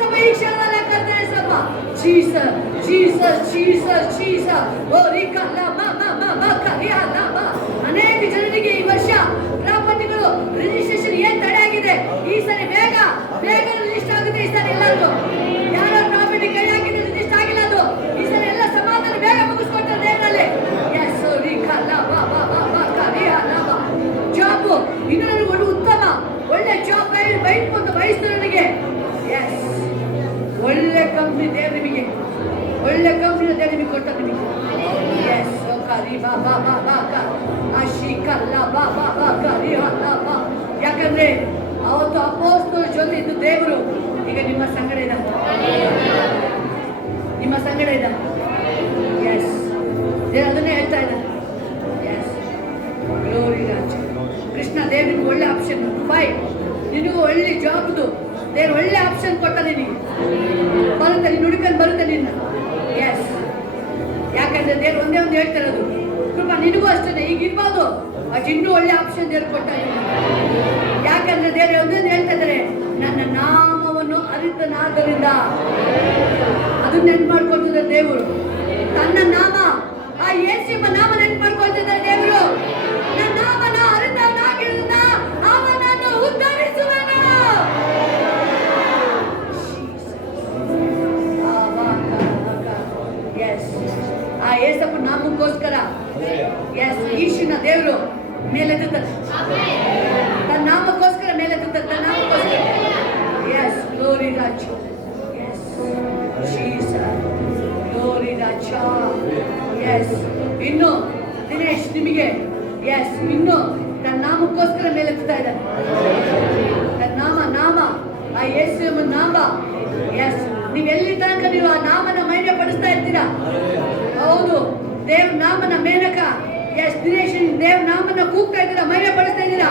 ಸಪ್ಪ ಈ ಕ್ಷಣದಲ್ಲಿ ಕರ್ತನೆ ಸಪ್ಪ. ಜೀಸಸ್ ಓ ರಿಕಲ್ಲ ಅನೇಕ ಜನರಿಗೆ ಈ ವರ್ಷ ಪ್ರಾಪರ್ಟಿಗಳು ರಿಜಿಸ್ಟ್ರೇಷನ್ ಏನ್ ತಡೆ ಆಗಿದೆ. ಈ ಸರಿ ಬೇಗ ರಿಜಿಸ್ಟರ್ ಆಗುತ್ತೆ. ಈ ಸರಿ ಎಲ್ಲರಿಗೂ ಯಾರೋ ಪ್ರಾಪರ್ಟಿ ಕೈ ಹಾಕಿದ್ರೆ ರಿಜಿಸ್ಟರ್ ಆಗಿಲ್ಲ. ಅದು ಈ ಸರಿ ಎಲ್ಲ ಸಮಾಧಾನ ಬೇಗ ಮುಗಿಸ್ಕೊಡ್ತಾರೆ ದೇವರಲ್ಲಿ. ಎಸ್ ರಿಕಲ್ಲ ಜಾಬ್ ಇನ್ನು ನನಗೆ ಒಂದು ಉತ್ತಮ ಒಳ್ಳೆ ಜಾಬ್ ಬಯಸ್ತು ನನಗೆ. ಎಸ್ ಒಳ್ಳೆ ಕಂಪ್ನಿ ದೇವ್ರು ನಿಮಗೆ ಕೊಡ್ತಾರೆ ನಿಮಗೆ. ಎಸ್ ಯಾಕಂದ್ರೆ ಅವತ್ತು ಅಪೊಸ್ತಲರ ಜೊತೆ ಇದ್ದು ದೇವರು ಈಗ ನಿಮ್ಮ ಸಂಗಡ ಇದ್ದಾರೆ. ಎಸ್ ಅದನ್ನೇ ಹೇಳ್ತಾ ಇದ್ದಾರೆ. ಎಸ್ ಗ್ಲೋರಿ ರಾಜ. ಕೃಷ್ಣ ದೇವ್ರಿಗೆ ಒಳ್ಳೆ ಆಪ್ಷನ್ 5 ನಿನಗೂ ಒಳ್ಳೆ ಜಾಬ್ದು ದೇವ್ರು ಒಳ್ಳೆ ಆಪ್ಷನ್ ಕೊಟ್ಟಾನೆ. ನಿನಗೆ ಬರುತ್ತೆ, ನೀನು ಹುಡುಕಂಡು ಬರುತ್ತೆ ನಿನ್ನ. ಎಸ್ ಯಾಕಂದ್ರೆ ದೇವ್ರು ಒಂದೇ ಒಂದು ಹೇಳ್ತಿರೋದು, ಕೃಪಾ ನಿನಗೂ ಅಷ್ಟೇ ಈಗ ಇರ್ಬೋದು, ಅದು ಇನ್ನೂ ಒಳ್ಳೆ ಆಪ್ಷನ್ ದೇವ್ರು ಕೊಟ್ಟ. ಯಾಕಂದ್ರೆ ದೇವ್ರು ಒಂದೇ ಹೇಳ್ತಾ ಇದ್ದಾರೆ, ನನ್ನ ನಾಮವನ್ನು ಅರಿತನಾದ್ದರಿಂದ ಅದು ನೆನ್ಪು ಮಾಡ್ಕೊಳ್ತಿದ್ದಾರೆ ದೇವರು. ತನ್ನ ನಾಮ, ಆ ಯೇಸು ಎಂಬ ನಾಮ ನೆನ್ಪು ಮಾಡ್ಕೊಳ್ತಿದ್ದಾರೆ ದೇವರು. ನನ್ನ ನಾಮನ ಅರಿತವನಾಗಿರುವುದರಿಂದ ಅವನನ್ನು ಉದ್ಧರಿಸುವನು. ಆ ಯೇಸಪ್ಪ ನಾಮಕ್ಕೋಸ್ಕರ ಈಶಿನ ದೇವರು ಮೇಲೆತ್ತುತ್ತಾರೆ. ತನ್ನ ನಾಮಕ್ಕೋಸ್ಕರ ಮೇಲೆತ್ತುತ್ತಾರೆ. ತನ್ನ ನಾಮಕ್ಕೋಸ್ಕರ. ಎಸ್ ಗ್ಲೋರಿ ರಾಜ. ಎಸ್ ಜೀಸಸ್ ಗ್ಲೋರಿ ರಾಜ. ಎಸ್ ಇನ್ನು ದಿನೇಶ್ ನಿಮಗೆ ಎಸ್ ಇನ್ನು ತನ್ನ ನಾಮಕ್ಕೋಸ್ಕರ ಮೇಲೆತ್ತುತ್ತಾ ಇದ್ದಾರೆ. ತನ್ನ ನಾಮ ಆ ಯೇಸು ಎಂಬ ನಾಮ. ಎಸ್ ನೀವೆಲ್ಲಿ ತನಕ ನೀವು ಆ ನಾಮನ ಮಹಿಮೆ ಪಡಿಸ್ತಾ ಇರ್ತೀರಾ. ಹೌದು, ದೇವ್ ನಾಮನ ಮೇನಕ ಎಸ್ ದಿನೇಶ್ ದೇವ್ ನಾಮನ ಕೂಗ್ತಾ ಇದ್ದೀರಾ, ಮಹಿಮೆ ಪಡಿಸ್ತಾ ಇದ್ದೀರಾ.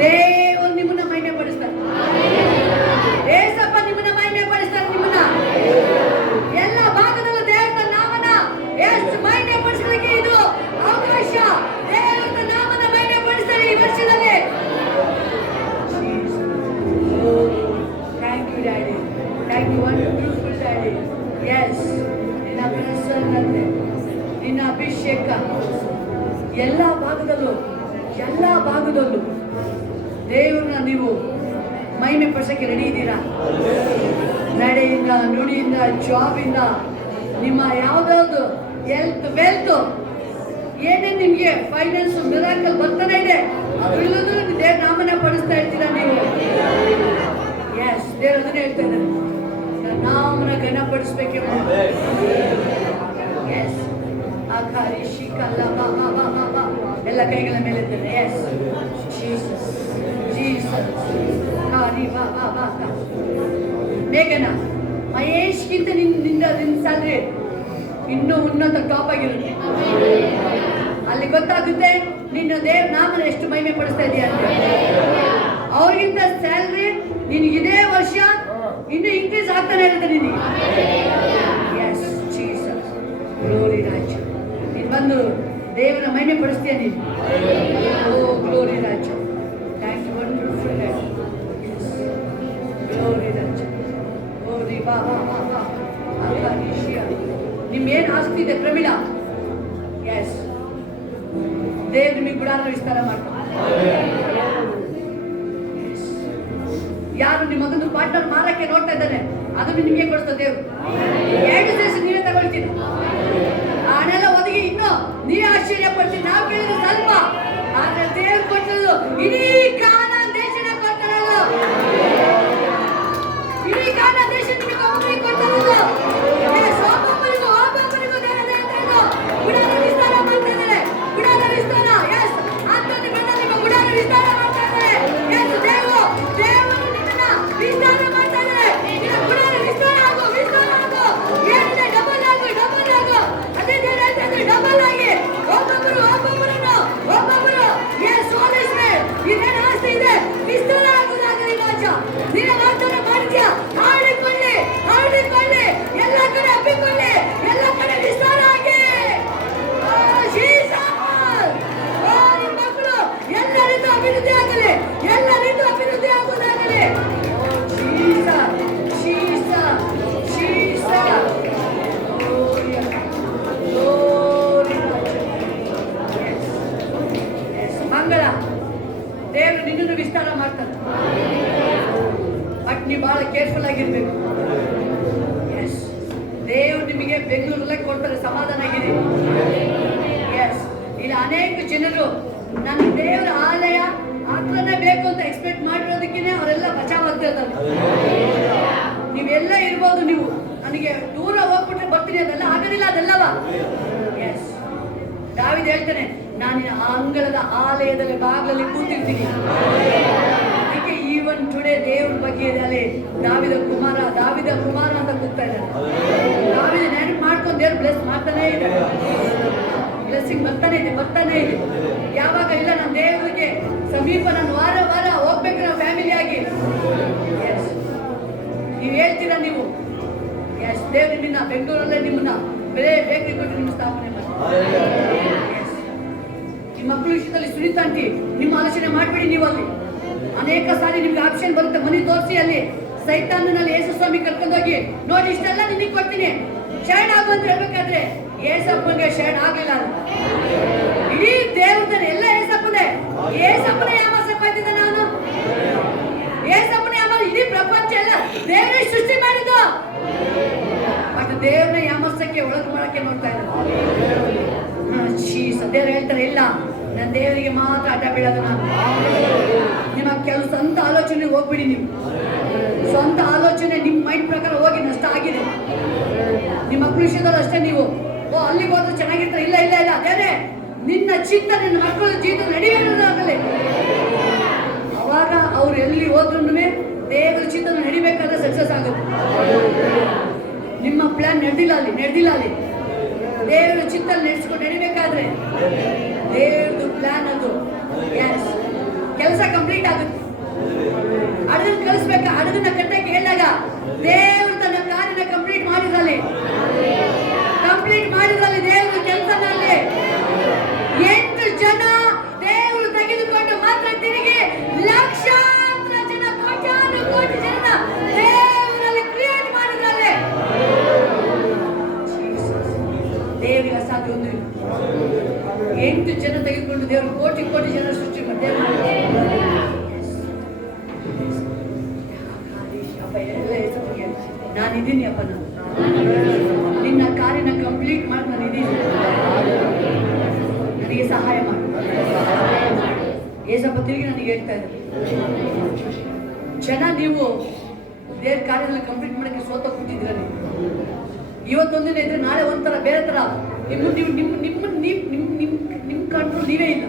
ದೇವರು ನಿಮ್ಮನ್ನ ಮಹಿಮೆ ಪಡಿಸ್ತಾರೆ. ಏಸಪ್ಪ ನಿಮ್ಮನ್ನ ಮಹಿಮೆ ಪಡಿಸ್ತಾರೆ. ನಿಮ್ಮನ್ನ ಎಲ್ಲ ಭಾಗದಲ್ಲೂ ದೇವರ ನಾಮನ ಎಸ್ ಮಹಿಮೆ ಪಡಿಸಲಿಕ್ಕೆ ಇದು ಅವಕಾಶ. ದೇವರ ನಾಮನ ಮಹಿಮೆ ಪಡಿಸ್ತಾರೆ ಈ ವರ್ಷದಲ್ಲಿ. Thank you daddy. Thank you wonderful daddy. Yes ನಿನ್ನ ಪ್ರಸನ್ನತೆ, ನಿನ್ನ ಅಭಿಷೇಕ ಎಲ್ಲ ಭಾಗದಲ್ಲೂ ದೇವ್ರನ್ನ ನೀವು ಮಹಿಮೆ ಪಡಿಸಕ್ಕೆ ರೆಡಿ ಇದ್ದೀರಾ. ನಡೆಯಿಂದ, ನುಡಿಯಿಂದ, ಜಾಬಿಂದ, ನಿಮ್ಮ ಯಾವುದಾದ್ರು ಹೆಲ್ತ್, ವೆಲ್ತ್, ಏನೇ ನಿಮಗೆ ಫೈನಾನ್ಸ್ ಮಿರಾಕಲ್ ಬರ್ತಾನೆ ಇದೆ, ಅದರಲ್ಲೂ ದೇವ್ರ ನಾಮನ ಪಡಿಸ್ತಾ ಇರ್ತೀರಾ ನೀವು. ಎಸ್ ದೇವ್ರ ಅದನ್ನೇ ಹೇಳ್ತಾ ಇದ್ದಾರೆ, ನನ್ನ ನಾಮನ ಘನಪಡಿಸ್ಬೇಕೆ. ಎಸ್ ಆಕಾರಿ ಶಿಕಲ್ಲ ಎಲ್ಲ ಕೈಗಳ ಮೇಲೆ ಇದ್ದಾರೆ. ಎಸ್ ಜೀಸಸ್ ಜೀಸಸ್ ಕಾರಿ ಬೇಗನ ಮಹೇಶ್ಗಿಂತ ನಿನ್ನ ಸ್ಯಾಲ್ರಿ ಇನ್ನೂ ಉನ್ನತ ಟಾಪ್ ಆಗಿರುತ್ತೆ. ಅಲ್ಲಿ ಗೊತ್ತಾಗುತ್ತೆ ನಿನ್ನ ದೇವ್ರ ನಾಮನ ಎಷ್ಟು ಮಹಿಮೆ ಪಡಿಸ್ತಾ ಇದೆಯಾ ಅಂತ. ಅವ್ರಿಗಿಂತ ಸ್ಯಾಲ್ರಿ ನಿನಗೆ ಇದೇ ವರ್ಷ ಇನ್ನೂ ಇನ್ಕ್ರೀಸ್ ಆಗ್ತಾನೆ ಇರುತ್ತೆ ನಿನಗೆ. ಎಸ್ ಜೀಸಸ್ ಗ್ಲೋರಿ ರಾಜ. ನೀನು ಬಂದು ದೇವರ ಮಹಿಮೆ ಪಡಿಸ್ತೀಯ ನೀನು. ಓ ಗ್ಲೋರಿ ರಾಜ. Thank you wonderful daddy. Glory ರಾಜ. ಗ್ಲೋರಿ ಬಾ ಬಾ ಬಾ ಬಾ ಆಕಾಶಿಯ. ನಿಮ್ಮೇನು ಆಸ್ತಿ ಇದೆ ಪ್ರಮಿಳಾ, ಎಸ್ ದೇವ್ರು ನಿಮಗೆ ಗುಡಾರ ವಿಸ್ತಾರ ಮಾಡ್ತಾರೆ. ಯಾರು ನಿಮ್ಮ ಮಗನ ಪಾರ್ಟ್ನರ್ ಮಾರಕ್ಕೆ ನೋಡ್ತಾ ಇದ್ದಾನೆ ಅದನ್ನು ನಿಮಗೆ ಕೊಡ್ತಾ ದೇವ್ರು. 2 ದಿವಸ ನೀವೇ ತಗೊಳ್ತೀನಿ. ಹಣೆಲ್ಲ ಒದಗಿ ಇನ್ನೂ ನೀವೇ ಆಶ್ಚರ್ಯ ಪಡ್ತೀನಿ. ನಾವು ಕೇಳಿದ್ರೆ ಸ್ವಲ್ಪ, ಆದ್ರೆ ದೇವ್ರು ಕೊಟ್ಟದ್ದು ಇಡೀ ಕಾನಾನ್ ದೇಶನ ಕೊಡ್ತಾರಲ್ಲ. ಇಡೀ ಕಾನಾನ್ ದೇಶ ನಿಮಗೆ ಒಬ್ಬರಿಗೆ ಕೊಡ್ತಾರಲ್ಲ. ಒಬ್ಬೊಬ್ಬರಿಗೂ ಗುಡಾರ ವಿಸ್ತಾರ ಮಾಡ್ತಾ ಇದ್ದಾರೆ. ಗುಡಾರ ವಿಸ್ತಾರ. ಎಸ್ ಅಂತಂದು ಬಂದ ನಿಮ್ಮ ಗುಡಾರ ವಿಸ್ತಾರ ಮಾಡ್ತಾ ಇದ್ದಾರೆ. ಎಸ್ ದೇವರು ನಿಮ್ಮನ್ನ ವಿಸ್ತಾರ ಮಾಡ್ತಾ ಇದ್ದಾರೆ. ನಿನ್ನ ಗುಡಾರ ವಿಸ್ತಾರ ಆಗು, ವಿಸ್ತಾರ ಆಗು. ಏನಿದೆ ಡಬಲ್ ಆಗು, ಡಬಲ್ ಆಗು. ಅದೇ ದೇವರು ಹೇಳ್ತಾ ಇದ್ದಾರೆ, ಡಬಲ್ ಆಗಿ ಒಬ್ಬೊಬ್ಬರು ಎಸ್ ಸೋಲಿಸ್ರೆ ಇದೇನು ಆಸ್ತಿ ಇದೆ ವಿಸ್ತಾರ ಆಗುದಾಗಲಿ. ರಾಜ ನಿನ್ನ ವಾಗ್ದಾನ ಮಾಡ್ತೀಯ. ಆಡಿಕೊಳ್ಳಿ ಎಲ್ಲ ಕಡೆ ಹಬ್ಬಿಕೊಳ್ಳಿ, ಎಲ್ಲ ಕಡೆ ವಿಸ್ತಾರ ಆಗಿ. ನಿಮ್ಮ ಮಕ್ಕಳು ಎಲ್ಲರಿಗೂ ಅಭಿವೃದ್ಧಿ ಆಗಲಿ, ಎಲ್ಲರಿಗೂ ಅಭಿವೃದ್ಧಿ ಆಗುವುದಾಗಲಿ. ಮಂಗಳ ದೇವರು ನಿನ್ನನ್ನು ವಿಸ್ತಾರ ಮಾಡ್ತಾರೆ. ಬಟ್ ನೀವು ಬಹಳ ಕೇರ್ಫುಲ್ ಆಗಿರ್ಬೇಕು. ಎಸ್ ದೇವರು ನಿಮಗೆ ಬೆಂಗಳೂರಲ್ಲೇ ಕೊಡ್ತಾರೆ, ಸಮಾಧಾನ ಆಗಿದೆ. ಎಸ್ ಇಲ್ಲಿ ಅನೇಕ ಜನರು ನನ್ನ ದೇವರ ಆಲಯ ಹತ್ರನೇ ಬೇಕು ಅಂತ ಎಕ್ಸ್ಪೆಕ್ಟ್ ಮಾಡಿರೋದಕ್ಕೇ ಅವರೆಲ್ಲ ಬಚಾವಾಗ್ತಿರ್ತಾರೆ. ನೀವೆಲ್ಲ ಇರ್ಬೋದು, ನೀವು ನನಗೆ ದೂರ ಹೋಗ್ಬಿಟ್ರೆ ಬರ್ತೀನಿ ಅದೆಲ್ಲ ಆಗೋದಿಲ್ಲ, ಅದೆಲ್ಲವ. ಎಸ್ ದಾವೀದ ಹೇಳ್ತಾನೆ, ನಾನು ಅಂಗಳದ ಆಲಯದಲ್ಲಿ ಬಾಗಿಲಲ್ಲಿ ಕೂತಿರ್ತೀನಿ. ಅದಕ್ಕೆ ಈವನ್ ಟುಡೇ ದೇವ್ರ ಬಗ್ಗೆ ಅಲ್ಲಿ ದಾವಿದ ಕುಮಾರ ಅಂತ ಕೂಗ್ತಾ ಇದ್ದಾರೆ. ದಾವಿದ ನೆನಪು ಮಾಡ್ಕೊಂಡು ದೇವ್ರು ಬ್ಲೆಸ್ ಮಾಡ್ತಾನೆ ಇದೆ. ಬ್ಲೆಸ್ಸಿಂಗ್ ಬರ್ತಾನೆ ಇದೆ. ಯಾವಾಗ ಇಲ್ಲ ನಾನು ದೇವರಿಗೆ ಸಮೀಪ ನಾನು ವಾರ ಹೋಗ್ಬೇಕು ನಾವು ಫ್ಯಾಮಿಲಿಯಾಗಿ. ಎಸ್ ನೀವು ಹೇಳ್ತೀರಾ ನೀವು. ಎಸ್ ದೇವ್ರು ನಿಮ್ಮನ್ನ ಬೆಂಗಳೂರಲ್ಲೇ ನಿಮ್ಮನ್ನ ಬೇಕರಿ ಕೊಟ್ಟು ನಿಮ್ಮ ಸ್ಥಾಪನೆ ಮಾಡಿ. ನಿಮ್ಮ ಮಕ್ಕಳು ವಿಷಯದಲ್ಲಿ ಸುನಿತಾಂಟಿ ನಿಮ್ಮ ಆಲೋಚನೆ ಮಾಡಬೇಡಿ. ನೀವು ಅಲ್ಲಿ ಅನೇಕ ಸಾರಿ ನಿಮ್ಗೆ ಆಪ್ಷನ್ ಬರುತ್ತೆ, ಮನೆ ತೋರಿಸಿ ಅಲ್ಲಿ ಸೈತಾನನಲ್ಲಿ ಯೇಸು ಸ್ವಾಮಿ ಕರ್ಕೊಂಡೋಗಿ ನೋಡಿ ಇಷ್ಟೆಲ್ಲ ನಿನಗೆ ಕೊಡ್ತೀನಿ ಶರಣ ಆಗು ಅಂತ ಹೇಳ್ಬೇಕಾದ್ರೆ ಏಸಪ್ಪನಿಗೆ ಶರಣ ಆಗ್ಲಿಲ್ಲ. ಇಡೀ ದೇವರನ್ನ ಎಲ್ಲ ಏಸಪ್ಪನೇ ಯಾಮಸಕ್ಕೆ ಬಂದಿದ್ದಾನೆ ಅವನು. ಏಸಪ್ಪನೇ ಯಾಮ ಇಡೀ ಪ್ರಪಂಚ ಎಲ್ಲ ದೇವರೇ ಸೃಷ್ಟಿ ಮಾಡಿದ್ದು, ಬಟ್ ದೇವ್ರನ್ನ ಯಾಮಸಕ್ಕೆ ಒಳಗೆ ಮಾಡಕ್ಕೆ ನೋಡ್ತಾ ಇದ್ದಾರೆ. ದೇವ್ರು ಹೇಳ್ತಾರೆ ಇಲ್ಲ, ನನ್ನ ದೇವರಿಗೆ ಮಾತ್ರ ಅಡ್ಡ ಬೀಳೋದು ನಾನು. ನಿಮ್ಮ ಕೆಲವು ಸ್ವಂತ ಆಲೋಚನೆ ಹೋಗ್ಬಿಡಿ. ನೀವು ಸ್ವಂತ ಆಲೋಚನೆ ನಿಮ್ಮ ಮೈಂಡ್ ಪ್ರಕಾರ ಹೋಗಿ ನಷ್ಟ ಆಗಿದೆ. ನಿಮ್ಮ ಮಕ್ಕಳು ವಿಷಯದಲ್ಲೂ ಅಷ್ಟೇ. ನೀವು ಅಲ್ಲಿಗೆ ಹೋದ್ರೆ ಚೆನ್ನಾಗಿರ್ತಾರೆ. ಇಲ್ಲ ಇಲ್ಲ ಇಲ್ಲ, ದೇವ್ರೆ ನಿನ್ನ ಚಿತ್ತ ನಿನ್ನ ಮಕ್ಕಳ ಜೀವನ ನಡಿಬೇಕಾಗಲಿ. ಅವಾಗ ಅವ್ರು ಎಲ್ಲಿ ಹೋದ್ರೂ ದೇವರ ಚಿತ್ತ ನಡಿಬೇಕಾದ್ರೆ ಸಕ್ಸಸ್ ಆಗುತ್ತೆ. ನಿಮ್ಮ ಪ್ಲಾನ್ ನಡೆದಿಲ್ಲ ಅಲ್ಲಿ ದೇವರ ಚಿತ್ತ ನಡೆಸ್ಕೊಂಡು ನಡಿಬೇಕಾದ್ರೆ ದೇವ್ರದ್ದು ಪ್ಲಾನ್ ಅದು ಕೆಲಸ ಕಂಪ್ಲೀಟ್ ಆಗುತ್ತೆ. ಹಡಗನ್ನ ಕಳಿಸ್ಬೇಕ, ಹಡಗನ್ನ ಕಟ್ಟಕ್ಕೆ ಹೇಳಿದಾಗ ದೇವರು ತನ್ನ ಕಾರ್ಯನ ಕಂಪ್ಲೀಟ್ ಮಾಡಿದ್ರಲ್ಲಿ ದೇವರು ಕೆಲಸದಲ್ಲಿ 8 ಜನ ದೇವರು ತೆಗೆದುಕೊಂಡು ಮಾತ್ರ ತಿರುಗಿ ಲಕ್ಷಾಂತರ ಜನ, ಕೋಟ್ಯಾನು ಕೋಟಿ ಜನ ದೇವರಲ್ಲಿ ಕ್ರಿಯೇಟ್ ಮಾಡಿದ್ರಲ್ಲಿ. ದೇವರಿಗೆ ಅಸಾಧ್ಯ ಒಂದು 8 ಜನ ತೆಗೆದುಕೊಂಡು ದೇವರು ಕೋಟಿ ಕೋಟಿ ಜನ ಸೃಷ್ಟಿ ಮಾಡಿ ನಾನಿದ್ದೀನಿ ಅಪ್ಪ, ನಿನ್ನ ಕಾರ್ಯನ ಕಂಪ್ಲೀಟ್ ಮಾಡಿ ನಾನಿದ್ದೀನಿ, ನನಗೆ ಸಹಾಯ ಮಾಡು. ಏಸಪ್ಪ ತಿರುಗಿ ನನಗೆ ಹೇಳ್ತಾ ಇದ್ದಾರೆ, ಜನ ನೀವು ದೇವ್ರ ಕಾರ್ಯದಲ್ಲಿ ಕಂಪ್ಲೀಟ್ ಮಾಡೋಕ್ಕೆ ಸೋತೋಗ್ಬಿಟ್ಟಿದ್ದೀರ. ನೀವು ಇವತ್ತೊಂದಿನ ಇದ್ರೆ ನಾಳೆ ಒಂಥರ ಬೇರೆ ಥರ. ನಿಮ್ಮ ಕಂಟ್ರೋಲ್ ನೀವೇ ಇಲ್ಲ.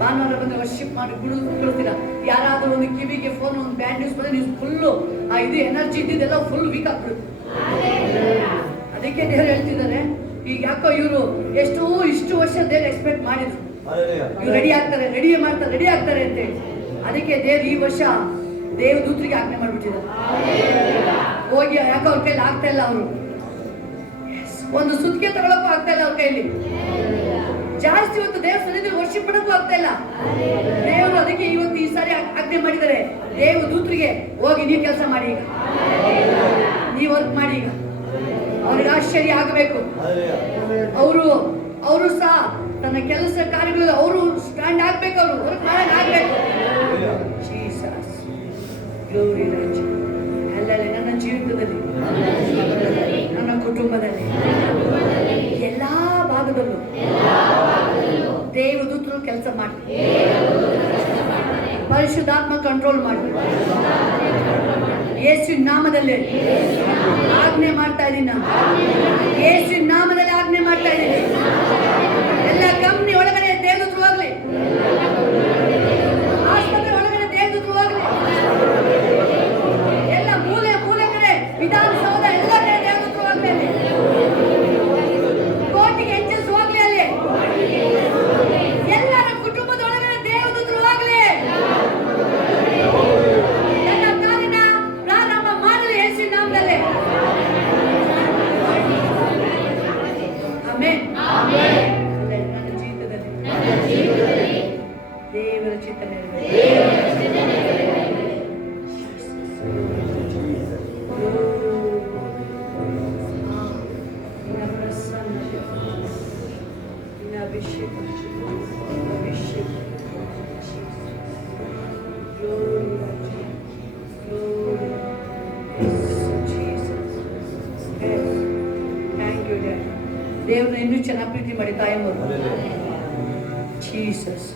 ಭಾನುವಾರ ಬಂದು ವರ್ಷಿಪ್ ಮಾಡಿ ಕುಳಿತೀರಾ. ಯಾರಾದ್ರೂ ಒಂದು ಕಿವಿಗೆ ಫೋನ್, ಒಂದು ಬ್ಯಾಡ್ ನ್ಯೂಸ್ ಬಂದ್ರೆ ನೀವು ಫುಲ್ಲು ಇದು ಎನರ್ಜಿ ಇದ್ದಿದ್ದೆಲ್ಲ ಫುಲ್ ವೀಕ್ ಆಗ್ಬಿಡುತ್ತೆ. ಅದಕ್ಕೆ ದೇವ್ರು ಹೇಳ್ತಿದ್ದಾರೆ, ಈಗ ಯಾಕೋ ಇವರು ಇಷ್ಟು ವರ್ಷ ದೇವ್ರು ಎಕ್ಸ್ಪೆಕ್ಟ್ ಮಾಡಿದ್ರು, ಇವ್ರು ರೆಡಿ ಆಗ್ತಾರೆ ಅಂತ ಹೇಳಿ. ಅದಕ್ಕೆ ದೇವ್ರು ಈ ವರ್ಷ ದೇವದೂತರಿಗೆ ಆಜ್ಞೆ ಮಾಡ್ಬಿಟ್ಟಿದ್ದಾರೆ. ಹೋಗಿ ಯಾಕೋ ಅವ್ರ ಕೈಲಿ ಆಗ್ತಾ ಇಲ್ಲ, ಅವರು ಒಂದು ಸುತ್ತಿಗೆ ತಗೊಳಕ್ಕೂ ಆಗ್ತಾ ಇಲ್ಲ ಅವ್ರ ಕೈಲಿ. ಜಾಸ್ತಿ ಇವತ್ತು ದೇವ್ರ ಸನ್ನಿಧಿಯಲ್ಲಿ ವರ್ಷಿಪ್ ಮಾಡಕ್ಕೂ ಆಗ್ತಾ ಇಲ್ಲ. ದೇವರು ಅದಕ್ಕೆ ಇವತ್ತು ಈ ಸಾರಿ ಆಜ್ಞೆ ಮಾಡಿದ್ದಾರೆ, ದೇವದೂತರಿಗೆ ಹೋಗಿ ನೀವು ಕೆಲಸ ಮಾಡಿ, ಈಗ ನೀವು ವರ್ಕ್ ಮಾಡಿ. ಈಗ ಅವ್ರಿಗೆ ಆಶ್ಚರ್ಯ ಆಗಬೇಕು. ಅವರು ಸಹ ತನ್ನ ಕೆಲಸ ಕಾರ್ಯಗಳಲ್ಲಿ ಅವರು ಸ್ಟ್ಯಾಂಡ್ ಆಗ್ಬೇಕು, ಅವರು ವರ್ಕ್ ಮಾಡಕ್ ಆಗ್ಬೇಕು. ಜೀಸಸ್ ಗ್ಲೋರಿ ರಾಜ. ಅಲ್ಲಲ್ಲಿ ನನ್ನ ಜೀವಿತದಲ್ಲಿ, ನನ್ನ ಕುಟುಂಬದಲ್ಲಿ, ಎಲ್ಲಾ ಭಾಗದಲ್ಲೂ ದೇವದೂತರು ಕೆಲಸ ಮಾಡಿ, ಪರಿಶುದ್ಧಾತ್ಮ ಕಂಟ್ರೋಲ್ ಮಾಡಿ. ಯೇಸುವಿನ ನಾಮದಲ್ಲಿ ಆಜ್ಞೆ ಮಾಡ್ತಾ ಇದ್ದೀನಿ ನಾನು. ಯೇಸುವಿನ ನಾಮದಲ್ಲಿ ಆಜ್ಞೆ ಮಾಡ್ತಾ ಇದ್ದೀನಿ. ಎಲ್ಲ ಕಂಪ್ನಿ ಒಳಗಡೆ ದೇವದೂತರು ಹೋಗ್ಲಿ, ಆಸ್ಪತ್ರೆ ಒಳಗಡೆ ದೇವದೂತರು ಹೋಗ್ಲಿ, ಎಲ್ಲ ಮೂಲೆ ಕಡೆ, ವಿಧಾನಸೌಧ ಎಲ್ಲ ಕಡೆ ದೇವದೂತರು ಹೋಗ್ಲಿ, ಅಲ್ಲಿ ಕೋರ್ಟಿಗೆ ಎಂಜಲ್ಸ್ ಹೋಗ್ಲಿ, ಅಲ್ಲಿ ಎಲ್ಲರ ಕುಟುಂಬದ ಒಳಗಡೆ ದೇವದೂತರು ಹೋಗ್ಲಿ. ನನ್ನ ಕಾರ್ಯನ ಪ್ರಾರಂಭ ಮಾಡಲಿ ಯೇಸುವಿನ ನಾಮದಲ್ಲಿ. ಆಮೆನ್. ನನ್ನ ಜೀವಿತದಲ್ಲಿ ದೇವರ ಚಿತ್ತ ದೇವ್ರನ್ನ ಇನ್ನೂ ಚೆನ್ನಾಗಿ ಪ್ರೀತಿ ಮಾಡಿ ತಾಯಮ್ಮರು. ಜೀಸಸ್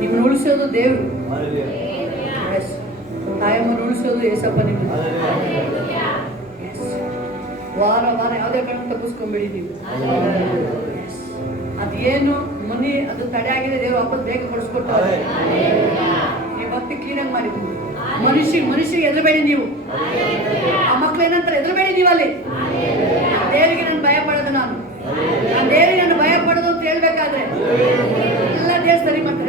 ನಿಮ್ಮನ್ನು ಉಳಿಸೋದು ದೇವರು. ತಾಯಮ್ಮನ್ನು ಉಳಿಸೋದು ಏಸಪ್ಪ. ನಿಮ್ಮ ವಾರ ಯಾವುದೇ ಕಡೆ ತಪ್ಪಿಸ್ಕೊಂಬೇಡಿ ನೀವು. ಅದೇನು ಮನಿ ಅದು ತಡೆ ಆಗಿದೆ, ದೇವ್ರು ವಾಪಸ್ ಬೇಗ ಕೊಡಿಸ್ಕೊಟ್ಟು ನೀವು ಭಕ್ತಿ ಕ್ಲೀನಾಗಿ ಮಾಡಿದ್ವಿ. ಮನುಷ್ಯರಿಗೆ ಎದುರಬೇಡಿ ನೀವು. ಆ ಮಕ್ಳು ಏನಂತಾರೆ, ಎದುರಬೇಡಿ ನೀವು. ಅಲ್ಲಿ ದೇವರಿಗೆ ನಾನು ಭಯ ಪಡೋದು, ನಾನು ದೇವರಿಗೆ ನಾನು ಭಯ ಪಡೋದು ಅಂತ ಹೇಳ್ಬೇಕಾದ್ರೆ ಎಲ್ಲ ದೇವ್ರು ಸರಿ ಮಾಡ್ತಾರೆ.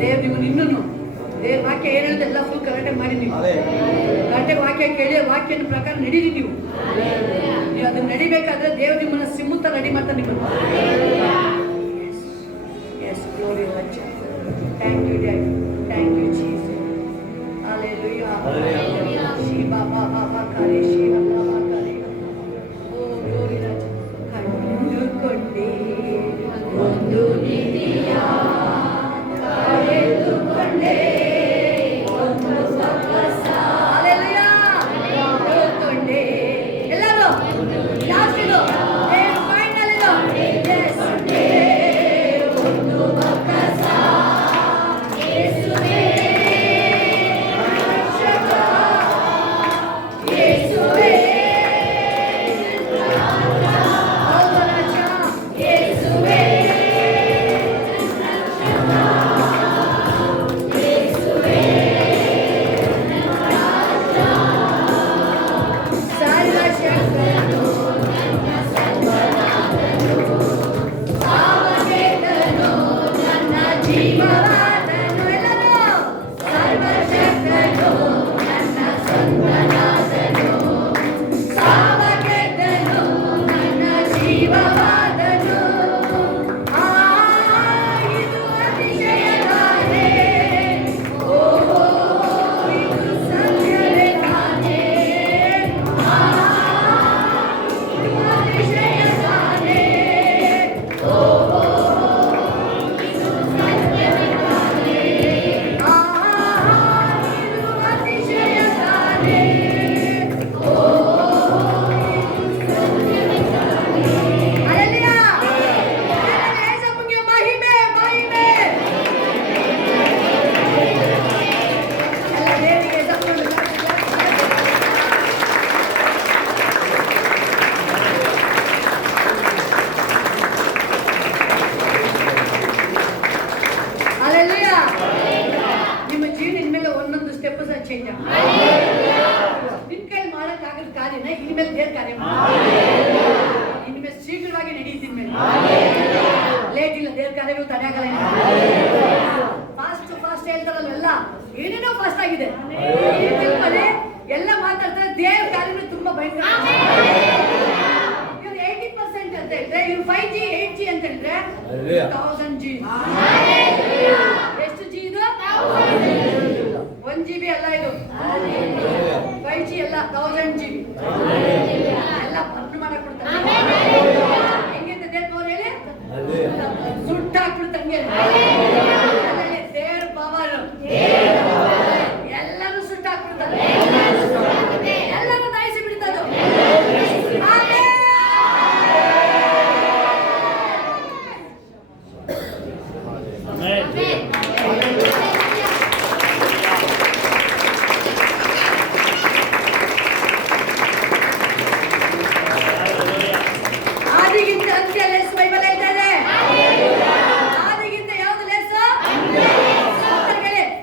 ದೇವ್ರು ನಿಮ್ಮನ್ನು ಇನ್ನೂ ದೇವ್ರ ವಾಕ್ಯ ಏನು ಹೇಳಿದ್ರೆ ಎಲ್ಲ ಫುಲ್ ಕರೆಕ್ಟಾಗಿ ಮಾಡಿ. ನೀವು ಕರೆಕ್ಟಾಗಿ ವಾಕ್ಯ ಕೇಳಿ ವಾಕ್ಯನ ಪ್ರಕಾರ ನಡೀರಿ. ನೀವು ಅದನ್ನ ನಡಿಬೇಕಾದ್ರೆ ದೇವ್ರು ನಿಮ್ಮನ್ನ ಸಿಮ್ಮುತ್ತ ರೆಡಿ ಮಾಡ್ತಾರೆ. ನಿಮ್ಮನ್ನು you, Raja. Thank you, Daddy. Thank you, Jesus. Hallelujah. Hallelujah. Shiva Baba Kare Shiva Baba Kare. Oh, glory, Raja. ಕಂಡುಕೊಂಡೆ ಒಂದು ನಿಧಿಯ ಪಡೆದುಕೊಂಡೆ ಒಂದು ಸೊಗಸ. Hallelujah. ಕಂಡುಕೊಂಡೆ. ಎಲ್ಲರೂ ಲಾಸ್ಟ್ ಇದು ಫೈನಲ್ ಇದು. Yes. ಒಂದು ಸೊಗಸ. ಯೇಸುವೇ ರಕ್ಷಕ. ಯೇಸುವೇ ನಿಮ್ಮ ಜೀವನ ಮೇಲೆ ಒಂದೊಂದು ಸ್ಟೆಪ್ ಚೇಂಜ್ ನಿನ್ ಕೈ ಮಾಡಕ್ಕಾಗದ ಕಾರ್ಯನ ಇನ್ಮೇಲೆ ದೇವ್ರ ಕಾರ್ಯ ಇನ್ಮೇಲೆ ಶೀಘ್ರವಾಗಿ ನಡೆಯುತ್ತಿನ ಮೇಲೆ ಲೇಟ್ ಇಲ್ಲ ದೇವ್ರ ಕಾರ್ಯಗಳು ತಡೆಯಾಗಲ್ಲ. ಫಾಸ್ಟ್ ಹೇಳ್ತಾರಲ್ಲ ಎಲ್ಲ ಏನೇನೋ ಫಾಸ್ಟ್ ಆಗಿದೆ. ಎಲ್ಲ ಮಾತಾಡ್ತಾರೆ ದೇವ್ರ ಕಾರ್ಯಗಳು ತುಂಬಾ ಭಯಂಕರ. ಇವ್ರು 80% ಅಂತ ಹೇಳಿದ್ರೆ ಇವ್ರು 5G 8G ಅಂತ ಹೇಳಿದ್ರೆ 1000G. ಎಷ್ಟು G ಇದು? 1GB ಅಲ್ಲ ಇದು, 5G ಅಲ್ಲ 1000GB. ಎಲ್ಲ ಬರ್ನ್ ಮಾಡಕ್ ಕೊಡ್ತಾರೆ. ಹೆಂಗಿಂತ ದೇವ್ರ ಹೇಳಿ ಸುಟ್ಟಾಕ್ಬಿಡ್ತಂಗೆ ದೇವ್ರ ಪವರ್ ಎಲ್ಲರೂ ಸುಟ್ಟಾಕ್ಬಿಡ್ತಾರೆ. ಎಲ್ಲರೂ ದಯಿಸಿ ಬಿಡ್ತದ. ಆದಿಗಿಂತ ಅಂತ್ಯ ಲೆಸ್ ಬೈಬಲ್ ಹೇಳ್ತಾರೆ. ಆದಿಗಿಂತ ಯಾವ್ದು ಲೆಸ್?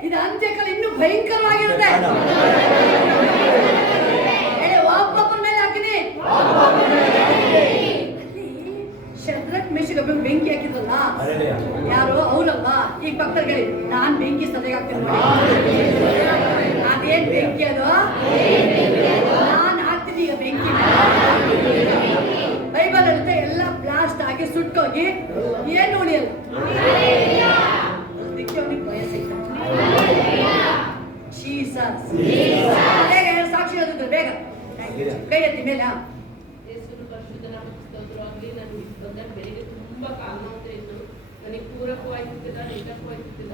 ಇದು ಅಂತ್ಯಕಾಲ ಇನ್ನೂ ಭಯಂಕರವಾಗಿರುತ್ತೆ. ಒಬ್ಬೊಬ್ಬರ ಮೇಲೆ ಹಾಕಿನಿ. ಶದ್ರಕ್ ಮೇಷಕ್ ಬೆಂಕಿ ಹಾಕಿದ್ರಲ್ಲ ಯಾರು ಅವ್ರಲ್ವಾ? ಈಗ ಭಕ್ತರುಗಳಿ ನಾನ್ ಬೆಂಕಿ ಸದೆಗೆ ಹಾಕ್ತೀನಿ ನೋಡಿ. ಅದೇನ್ ಬೆಂಕಿ ಅದು? ನಾನ್ ಹಾಕ್ತೀನಿ ಈಗ ಬೆಂಕಿ. ಬೈಬಲ್ ಹೇಳುತ್ತೆ ಎಲ್ಲ ಬ್ಲಾಸ್ಟ್ ಆಗಿ ಸುಟ್ಟೋಗಿ ಏನು ಉಳಿಯಲ್ಲ. ಅದಕ್ಕೆ ಅವನಿಗೆ ವಯಸ್ಸೈತ. ಬೇಗ ಸಾಕ್ಷಿ ಹೇಳಿದ್ರೆ ಬೇಗ ಕೈ ಎತ್ತಿ ಮೇಲೆ. ಬೆಳಿಗ್ಗೆ ತುಂಬಾ ಕಾಲ ನೋಡ್ತಾ ಇದ್ದು ನನಗೆ ಪೂರಕವಾಗಿರ್ತಿಲ್ಲ, ನಿಜಕ್ಕವಾಗಿರ್ತಿಲ್ಲ.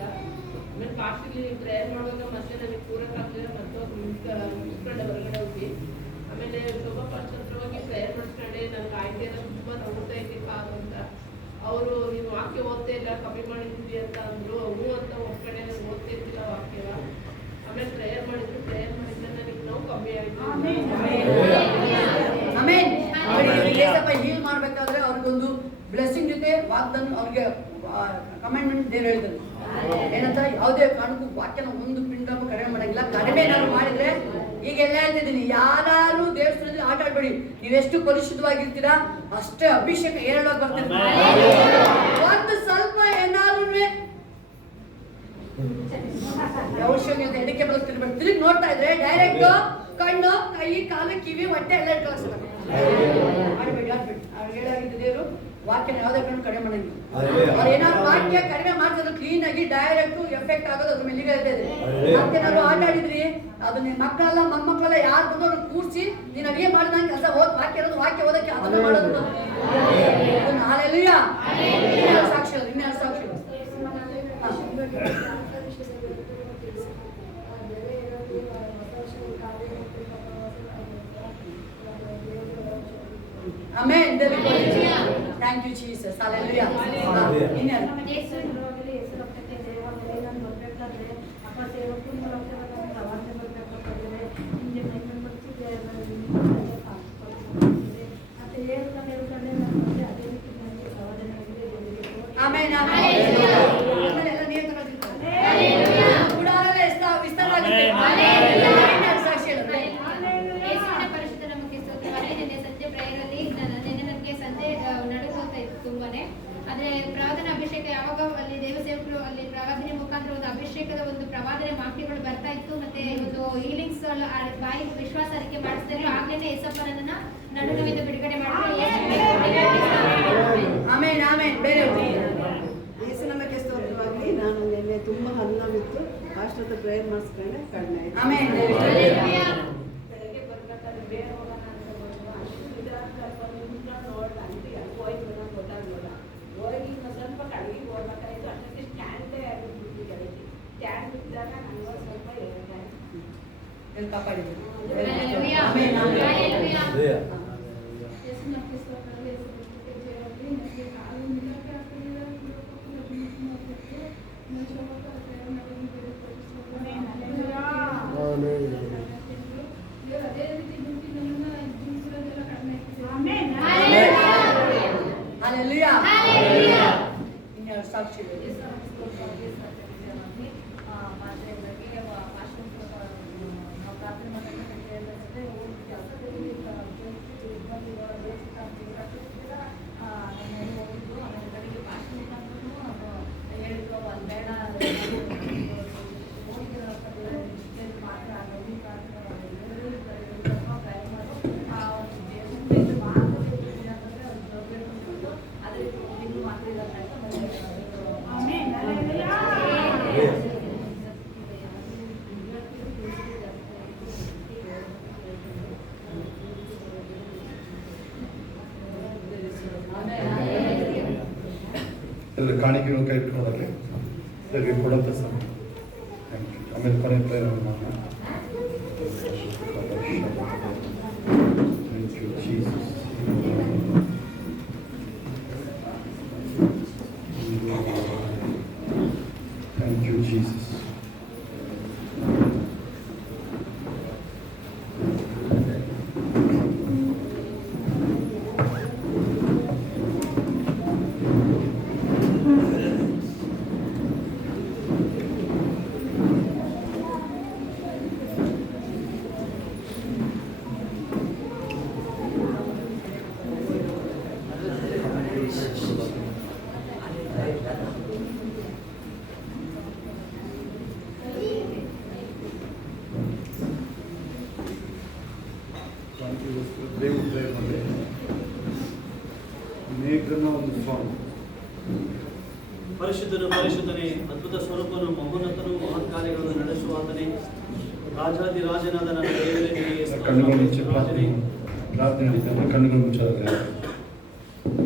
ಆಮೇಲೆ ಪಾಸ್ಟಿಗೆ ಪ್ರೇಯರ್ ಮಾಡುವಾಗ ಮತ್ತೆ ನನಗೆ ಪೂರಕ ಆಗ್ಲಿಲ್ಲ. ಮತ್ತೆ ಮುಗಿಸ್ಕೊಂಡೆ ಹೊರಗಡೆ ಹೋಗಿ. ಆಮೇಲೆ ಶೋಭಾ ಪಾಸ್ಟರ್ ಹತ್ರ ಹೋಗಿ ಪ್ರೇಯರ್ ಮಾಡಿಸ್ಕೊಂಡೆ. ನನಗೆ ಆಯ್ಕೆ ಎಲ್ಲ ತುಂಬಾ ತಗೊಳ್ತಾ ಇದ್ದೆ ಕಾಲು ಅಂತ. ಅವರು ನೀವು ವಾಕ್ಯ ಓದ್ತಾ ಇಲ್ಲ, ಕಮ್ಮಿ ಮಾಡಿದ್ವಿ ಅಂತ ಅಂದ್ರು. ಹ್ಞೂ ಅಂತ ಒಪ್ಕೊಂಡೆ. ನಾನು ಓದ್ತಾ ಇದ್ದಿಲ್ಲ ವಾಕ್ಯ. ಆಮೇಲೆ ಪ್ರೇಯರ್ ಮಾಡಿದ್ರು. ಪ್ರೇಯರ್ ಮಾಡಿದ್ರೆ ನನಗೆ ನೋವು ಕಮ್ಮಿ ಆಯ್ತು. ಹೀಲ್ ಮಾಡ್ಬೇಕಾದ್ರೆ ಅವ್ರಿಗೊಂದು ಬ್ಲೆಸ್ಸಿಂಗ್ ಜೊತೆ ವಾಗ್ದಾನ ಅವ್ರಿಗೆ ಕಮೆಂಡ್ಮೆಂಟ್ ದೇವ್ರು ಹೇಳಿದ್ರು. ಏನಂತ ಯಾವುದೇ ಕಾರಣಕ್ಕೂ ವಾಕ್ಯನ ಒಂದು ಪಿಂಡ ಕಡಿಮೆ ಮಾಡಂಗಿಲ್ಲ. ಕಡಿಮೆ ಏನಾದ್ರು ಮಾಡಿದ್ರೆ ಈಗ ಎಲ್ಲ ಹೇಳ್ತಿದ್ದೀನಿ, ಯಾರು ದೇವಸ್ಥಾನದಲ್ಲಿ ಆಟ ಆಡ್ಬೇಡಿ. ನೀವೆಷ್ಟು ಪರಿಶುದ್ಧವಾಗಿರ್ತೀರಾ ಅಷ್ಟೇ ಅಭಿಷೇಕ ಏರಳವಾಗಿ ಬರ್ತಿರ್ತೀರ. ಒಂದು ಸ್ವಲ್ಪ ಏನಾದ್ರು ಔಷಧಿ ಅಂತ ಎಡಕ್ಕೆ ಬರುತ್ತಿರ್ಬೇಕು. ತಿರುಗಿ ನೋಡ್ತಾ ಇದ್ರೆ ಡೈರೆಕ್ಟ್ ಕಣ್ಣು, ಕೈ, ಕಾಲು, ಕಿವಿ, ಹೊಟ್ಟೆ ಎಲ್ಲ ಇಟ್ಕೊಳಿಸ್ತಾರೆ. ಆಡ್ಬೇಡಿ ಆಡ್ಬೇಡಿ. ಅವ್ರಿಗೆ ಹೇಳಾಗಿದ್ದ ದೇವರು ವಾಕ್ಯನ ಯಾವುದೇ ಕಾರಣ ಕಡಿಮೆ ಮಾಡಂಗಿಲ್ಲ. Hallelujah. ಅವ್ರು ಏನಾದ್ರು ವಾಕ್ಯ ಕಡಿಮೆ ಮಾಡ್ತಾರೆ ಕ್ಲೀನ್ ಆಗಿ ಡೈರೆಕ್ಟ್ ಎಫೆಕ್ಟ್ ಆಗೋದು ಅದ್ರ ಮೇಲೆ ಇರ್ತದೆ. Hallelujah. ಮತ್ತೇನಾದ್ರು ಆಟ ಆಡಿದ್ರಿ ಅದು ನಿನ್ನ ಮಕ್ಕಳೆಲ್ಲ ಮೊಮ್ಮಕ್ಕಳೆಲ್ಲ ಯಾರು ಬಂದವ್ರು ಕೂರಿಸಿ ನೀನು ಅಡಿಗೆ ಮಾಡಿದಂಗೆ ಕೆಲಸ ವಾಕ್ಯ ಇರೋದು ವಾಕ್ಯ ಓದಕ್ಕೆ ಅದನ್ನ ಮಾಡೋದು. ಹಾಲೆಲೂಯಾ. ಇನ್ನೆರಡು ಸಾಕ್ಷಿಗಳು. Amen. Thank you, Jesus. Hallelujah. ಇನ್ನೇನು? Amen. ಆಮೇಲೆ ಎಲ್ಲ ನೀರು ತಗೊಳ್ತಿರ್ತಾರೆ. ಗುಡಾರೆಲ್ಲ ವಿಸ್ತಾರ ಆಗುತ್ತೆ. ಇನ್ನೆರಡು ಸಾಕ್ಷಿಗಳು. ಯೇಸುವಿನ ಪರಿಶುದ್ಧ ನಾಮಕ್ಕೆ ಸ್ತೋತ್ರವಾಗಲಿ. ನಿನ್ನೆ ಸಂಜೆ ಪ್ರೇಯರಲ್ಲಿ ನನಗೆ ಸಂಜೆ ನಡುಗೋತಾ ಇತ್ತು ತುಂಬಾನೇ. ಆದ್ರೆ ಪ್ರವಾದನ ಅಭಿಷೇಕ ಯಾವಾಗ ಅಲ್ಲಿ ದೇವಸೇವಕರು ಅಲ್ಲಿ ಪ್ರವಾದನೆ ಮುಖಾಂತರ ಒಂದು ಅಭಿಷೇಕದ ಒಂದು ಪ್ರವಾದನೆ ವಾಕ್ಯಗಳು ಬರ್ತಾ ಇತ್ತು, ಮತ್ತೆ ಒಂದು ಹೀಲಿಂಗ್ಸ್ ಬಾಯಿ ವಿಶ್ವಾಸ ಅರಿಕೆ ಮಾಡಿಸ್ತಾರೆ. ಆಗ್ಲೇನೆ ಯೇಸಪ್ಪನನ್ನ ನಡುವಿನಿಂದ ಬಿಡುಗಡೆ ಮಾಡಿದ್ರು. ಆಮೇನ್ ಆಮೇನ್. ಬೇರೆ ಯೇಸು ನಮಗೆ ಸ್ತೋತ್ರವಾಗಲಿ. ನಾನು ನಿನ್ನೆ ತುಂಬ ಹನ್ನವಿತ್ತು, ಅಷ್ಟೊತ್ತು ಪ್ರೇಯರ್ ಮಾಡಿಸ್ಕೊಂಡೆ ಕಡಿಮೆ ಆಯ್ತು. ಆಮೇನ್. ಬೆಳಗ್ಗೆ ಬರ್ಬೇಕಾದ್ರೆ ಬೇರೆ ಹೋಗೋಣ ಅಂತ ಬಂದು ಅಷ್ಟು ನೋಡ್ದ ಅಂತ ಹೋಯ್ತು ನಾನು ಗೊತ್ತಾಗಲಿಲ್ಲ. ಹೋಗಿ ಇನ್ನು ಸ್ವಲ್ಪ ಕಡೆಗೆ ಹೋಗ್ಬೇಕಾಯ್ತು. ಅಷ್ಟೊತ್ತಿಗೆ ಸ್ಟ್ಯಾಂಡೇ ಆಗಿಬಿಟ್ಟು ಗೆಳತಿ ಸ್ಟ್ಯಾಂಡ್ ಬಿದ್ದಾಗ ನನಗೆ ಸ್ವಲ್ಪ ಎಲ್ಲಿ ಕಾಪಾಡಿದ್ರು. Hallelujah. ಆಮೇನ್ ಆಮೇನ್. Hallelujah. Hallelujah. Hallelujah. ಇನ್ನೆರಡು ಸಾಕ್ಷಿಗಳು. ಎಲ್ಲ ಕಾಣಿಕೆಗಳು ಕೈ ಇಟ್ಕೊಂಡಲ್ಲಿ ಸರಿ ಕೊಡಂತ ಸರ್. ಆಮೇಲೆ ಕೊನೆ ಪ್ರೇರಣೆ ಮಾಡೋಣ. Thank you, Jesus. Thank you, Jesus. దేవుడు ప్రేమ ಮೇಘನ ಒಂದು ಸಾಂಗ್. ಪರಿಶುದ್ಧನು ಪರಿಶುದ್ಧನೇ, ಅದ್ಭುತ ಸ್ವರೂಪನು, ಮಹೋನ್ನತನು, ಮಹತ್ ಕಾರ್ಯಗಳನ್ನು ನಡೆಸುವಾತನೇ, ರಾಜಾದಿರಾಜನಾದ ನನ್ನ ದೇವರೇ, ನಿನಗೆ ಕಣ್ಣುಗಳು ಮುಚ್ಚಿ ರಾಜನೇ, ಪ್ರಾರ್ಥನೆ ನಡಿತಾರೆ. ಕಣ್ಣುಗಳು ಮುಚ್ಚಾದ್ರೆ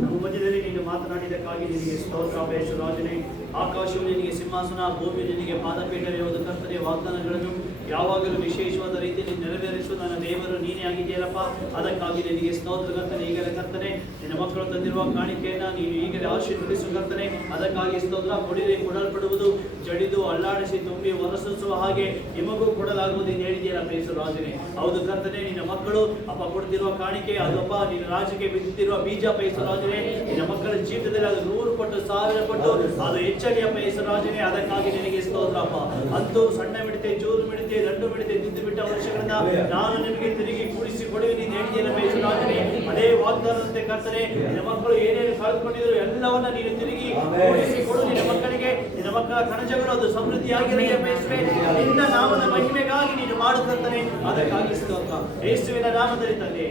ನಮ್ಮ ಮಧ್ಯದಲ್ಲಿ ನೀನು ಮಾತನಾಡಿದಕ್ಕಾಗಿ ನಿನಗೆ ಸ್ತೋತ್ರ. ಬೇಷು ರಾಜನೇ, ಆಕಾಶವು ನಿನಗೆ ಸಿಂಹಾಸನ, ಭೂಮಿ ನಿನಗೆ ಪಾದಪೀಠವೇ. ಹೋದ ಕರ್ತನೆಯ ವಾಗ್ದಾನಗಳನ್ನು ಯಾವಾಗಲೂ ವಿಶೇಷವಾದ ರೀತಿಯಲ್ಲಿ ನೆರವೇರಿಸುವ ನನ್ನ ದೇವರು ನೀನೇ ಆಗಿದೆಯಲ್ಲಪ್ಪ. ಅದಕ್ಕಾಗಿ ನಿನಗೆ ಸ್ತೋತ್ರ ಕರ್ತನೆ. ಈಗಲೇ ಕರ್ತನೆ, ನಿನ್ನ ಮಕ್ಕಳು ತಂದಿರುವ ಕಾಣಿಕೆಯನ್ನು ನೀನು ಈಗಲೇ ಆಶೀರ್ವದಿಸು ಕರ್ತನೆ. ಅದಕ್ಕಾಗಿ ಸ್ತೋತ್ರ. ಕೊಡಿರಿ, ಕೊಡಲ್ಪಡುವುದು, ಜಡಿದು ಅಲ್ಲಾಡಿಸಿ ತುಂಬಿ ಹೊರಸೂಸುವ ಹಾಗೆ ನಿಮಗೂ ಕೊಡಲಾಗುವುದು ಎಂದು ಹೇಳಿದೆಯಲ್ಲ ಬೇಸು ರಾಜನೇ. ಹೌದು ಕರ್ತನೆ, ನಿನ್ನ ಮಕ್ಕಳು ಅಪ್ಪ ಕೊಡ್ತಿರುವ ಕಾಣಿಕೆ ಅದಪ್ಪ ನಿನ್ನ ರಾಜ್ಯಕ್ಕೆ ಬಿದ್ದಿರುವ ಬೀಜ ಬೇಸು ರಾಜನೇ. ನಿನ್ನ ಮಕ್ಕಳ ಜೀವಿತದಲ್ಲಿ ಅದು 100 ಪಟ್ಟು 1000 ಪಟ್ಟು ಅದು ಹೆಚ್ಚಲಿ ಅಪ್ಪ ಬೇಸು ರಾಜನೇ. ಅದಕ್ಕಾಗಿ ನಿನಗೆ ಸ್ತೋತ್ರಪ್ಪ. ಅಂತೂ ಸಣ್ಣ ಮಿಡತೆ, ಜೋರು ಮಿಡತೆ, ದಂಡು ಮಿಡತೆ, ತಿಂದು ಬಿಟ್ಟ ವರ್ಷಗಳಿಂದ ನಾನು ನಿಮಗೆ ತಿರುಗಿ ಕೂಡಿಸಿ ಕೊಡುವೆ ನೀನು ಹೇಳಿದೆಯಲ್ಲ ಬೇಸು ರಾಜನೇ. ಅದೇ ವಾಗ್ದಾನದಂತೆ ಕರ್ತನೆ, ನಿನ್ನ ಮಕ್ಕಳು ಏನೇನು ಕಳೆದುಕೊಂಡಿದ್ರು ಎಲ್ಲವನ್ನ ನೀನು ತಿರುಗಿ ಕೂಡಿಸಿ ಕೊಡು ನಿನ್ನ ಮಕ್ಕಳಿಗೆ. ನಿನ್ನ ಮಕ್ಕಳ ಕಣಜಗಳು ಅದು ಸಮೃದ್ಧಿಯಾಗಿರಲಿ ಬೇಸುವೆ. ನಿನ್ನ ನಾಮದ ಮಹಿಮೆಗಾಗಿ ನೀನು ಮಾಡುತ್ತಂತಾನೆ. ಅದಕ್ಕಾಗಿ ಸ್ತೋತ್ರ ಯೇಸುವಿನ ನಾಮದಲ್ಲಿ ತಂದೆ.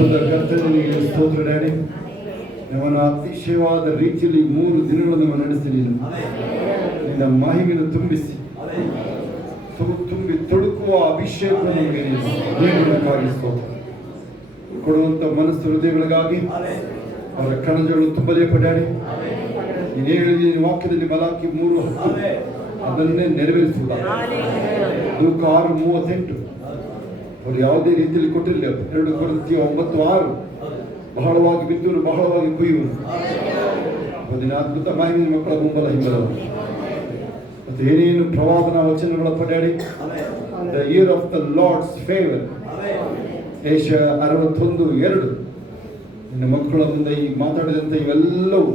ಅದ್ಭುತ ಕರ್ತನಿಗೆ ಸ್ತೋತ್ರ ಡ್ಯಾಡಿ. ಅವನ ಅತಿಶಯವಾದ ರೀತಿಯಲ್ಲಿ 3 ದಿನಗಳನ್ನು ನಾವು ನಡೆಸಿ ನಿನ್ನ ಮಹಿಮೆಯನ್ನು ತುಂಬಿಸಿ ತುಂಬಿ ತೊಡಕುವ ಅಭಿಷೇಕವನ್ನು ನೀಡುವುದಕ್ಕಾಗಿ ಸ್ತೋತ್ರ. ಕೊಡುವಂತ ಮನಸ್ಸು ಹೃದಯಗಳಿಗಾಗಿ ಅವರ ಕಣಜಗಳು ತುಂಬಲೇ ಪಡ್ಯಾಡಿ. ನೀನು ಹೇಳಿದ ವಾಕ್ಯದಲ್ಲಿ ಮಲಾಕಿ 3:10 ಅದನ್ನೇ ನೆರವೇರಿಸುವುದ. ಲೂಕ 6:38 ಅವರು ಯಾವುದೇ ರೀತಿಯಲ್ಲಿ ಕೊಟ್ಟಿರಲಿ. 2 ಕೊರಿಂಥಿಯ 9:6 ಬಹಳವಾಗಿ ಬಿತ್ತುವರು ಬಹಳವಾಗಿ ಕೊಯ್ಯುವರು. ಅದನ್ನ ಅದ್ಭುತ ಮಹಿಮೆ ಮಕ್ಕಳ ಗುಂಬಲ ಹಿಂಬಲವ ಮತ್ತು ಏನೇನು ಪ್ರವಾದನ ವಚನಗಳ ಪಡ್ಯಾಡಿ. The year of the Lord's favour Isaiah 61:2 ನಿನ್ನ ಮಕ್ಕಳ ಮುಂದೆ ಈ ಮಾತಾಡಿದಂಥ ಇವೆಲ್ಲವೂ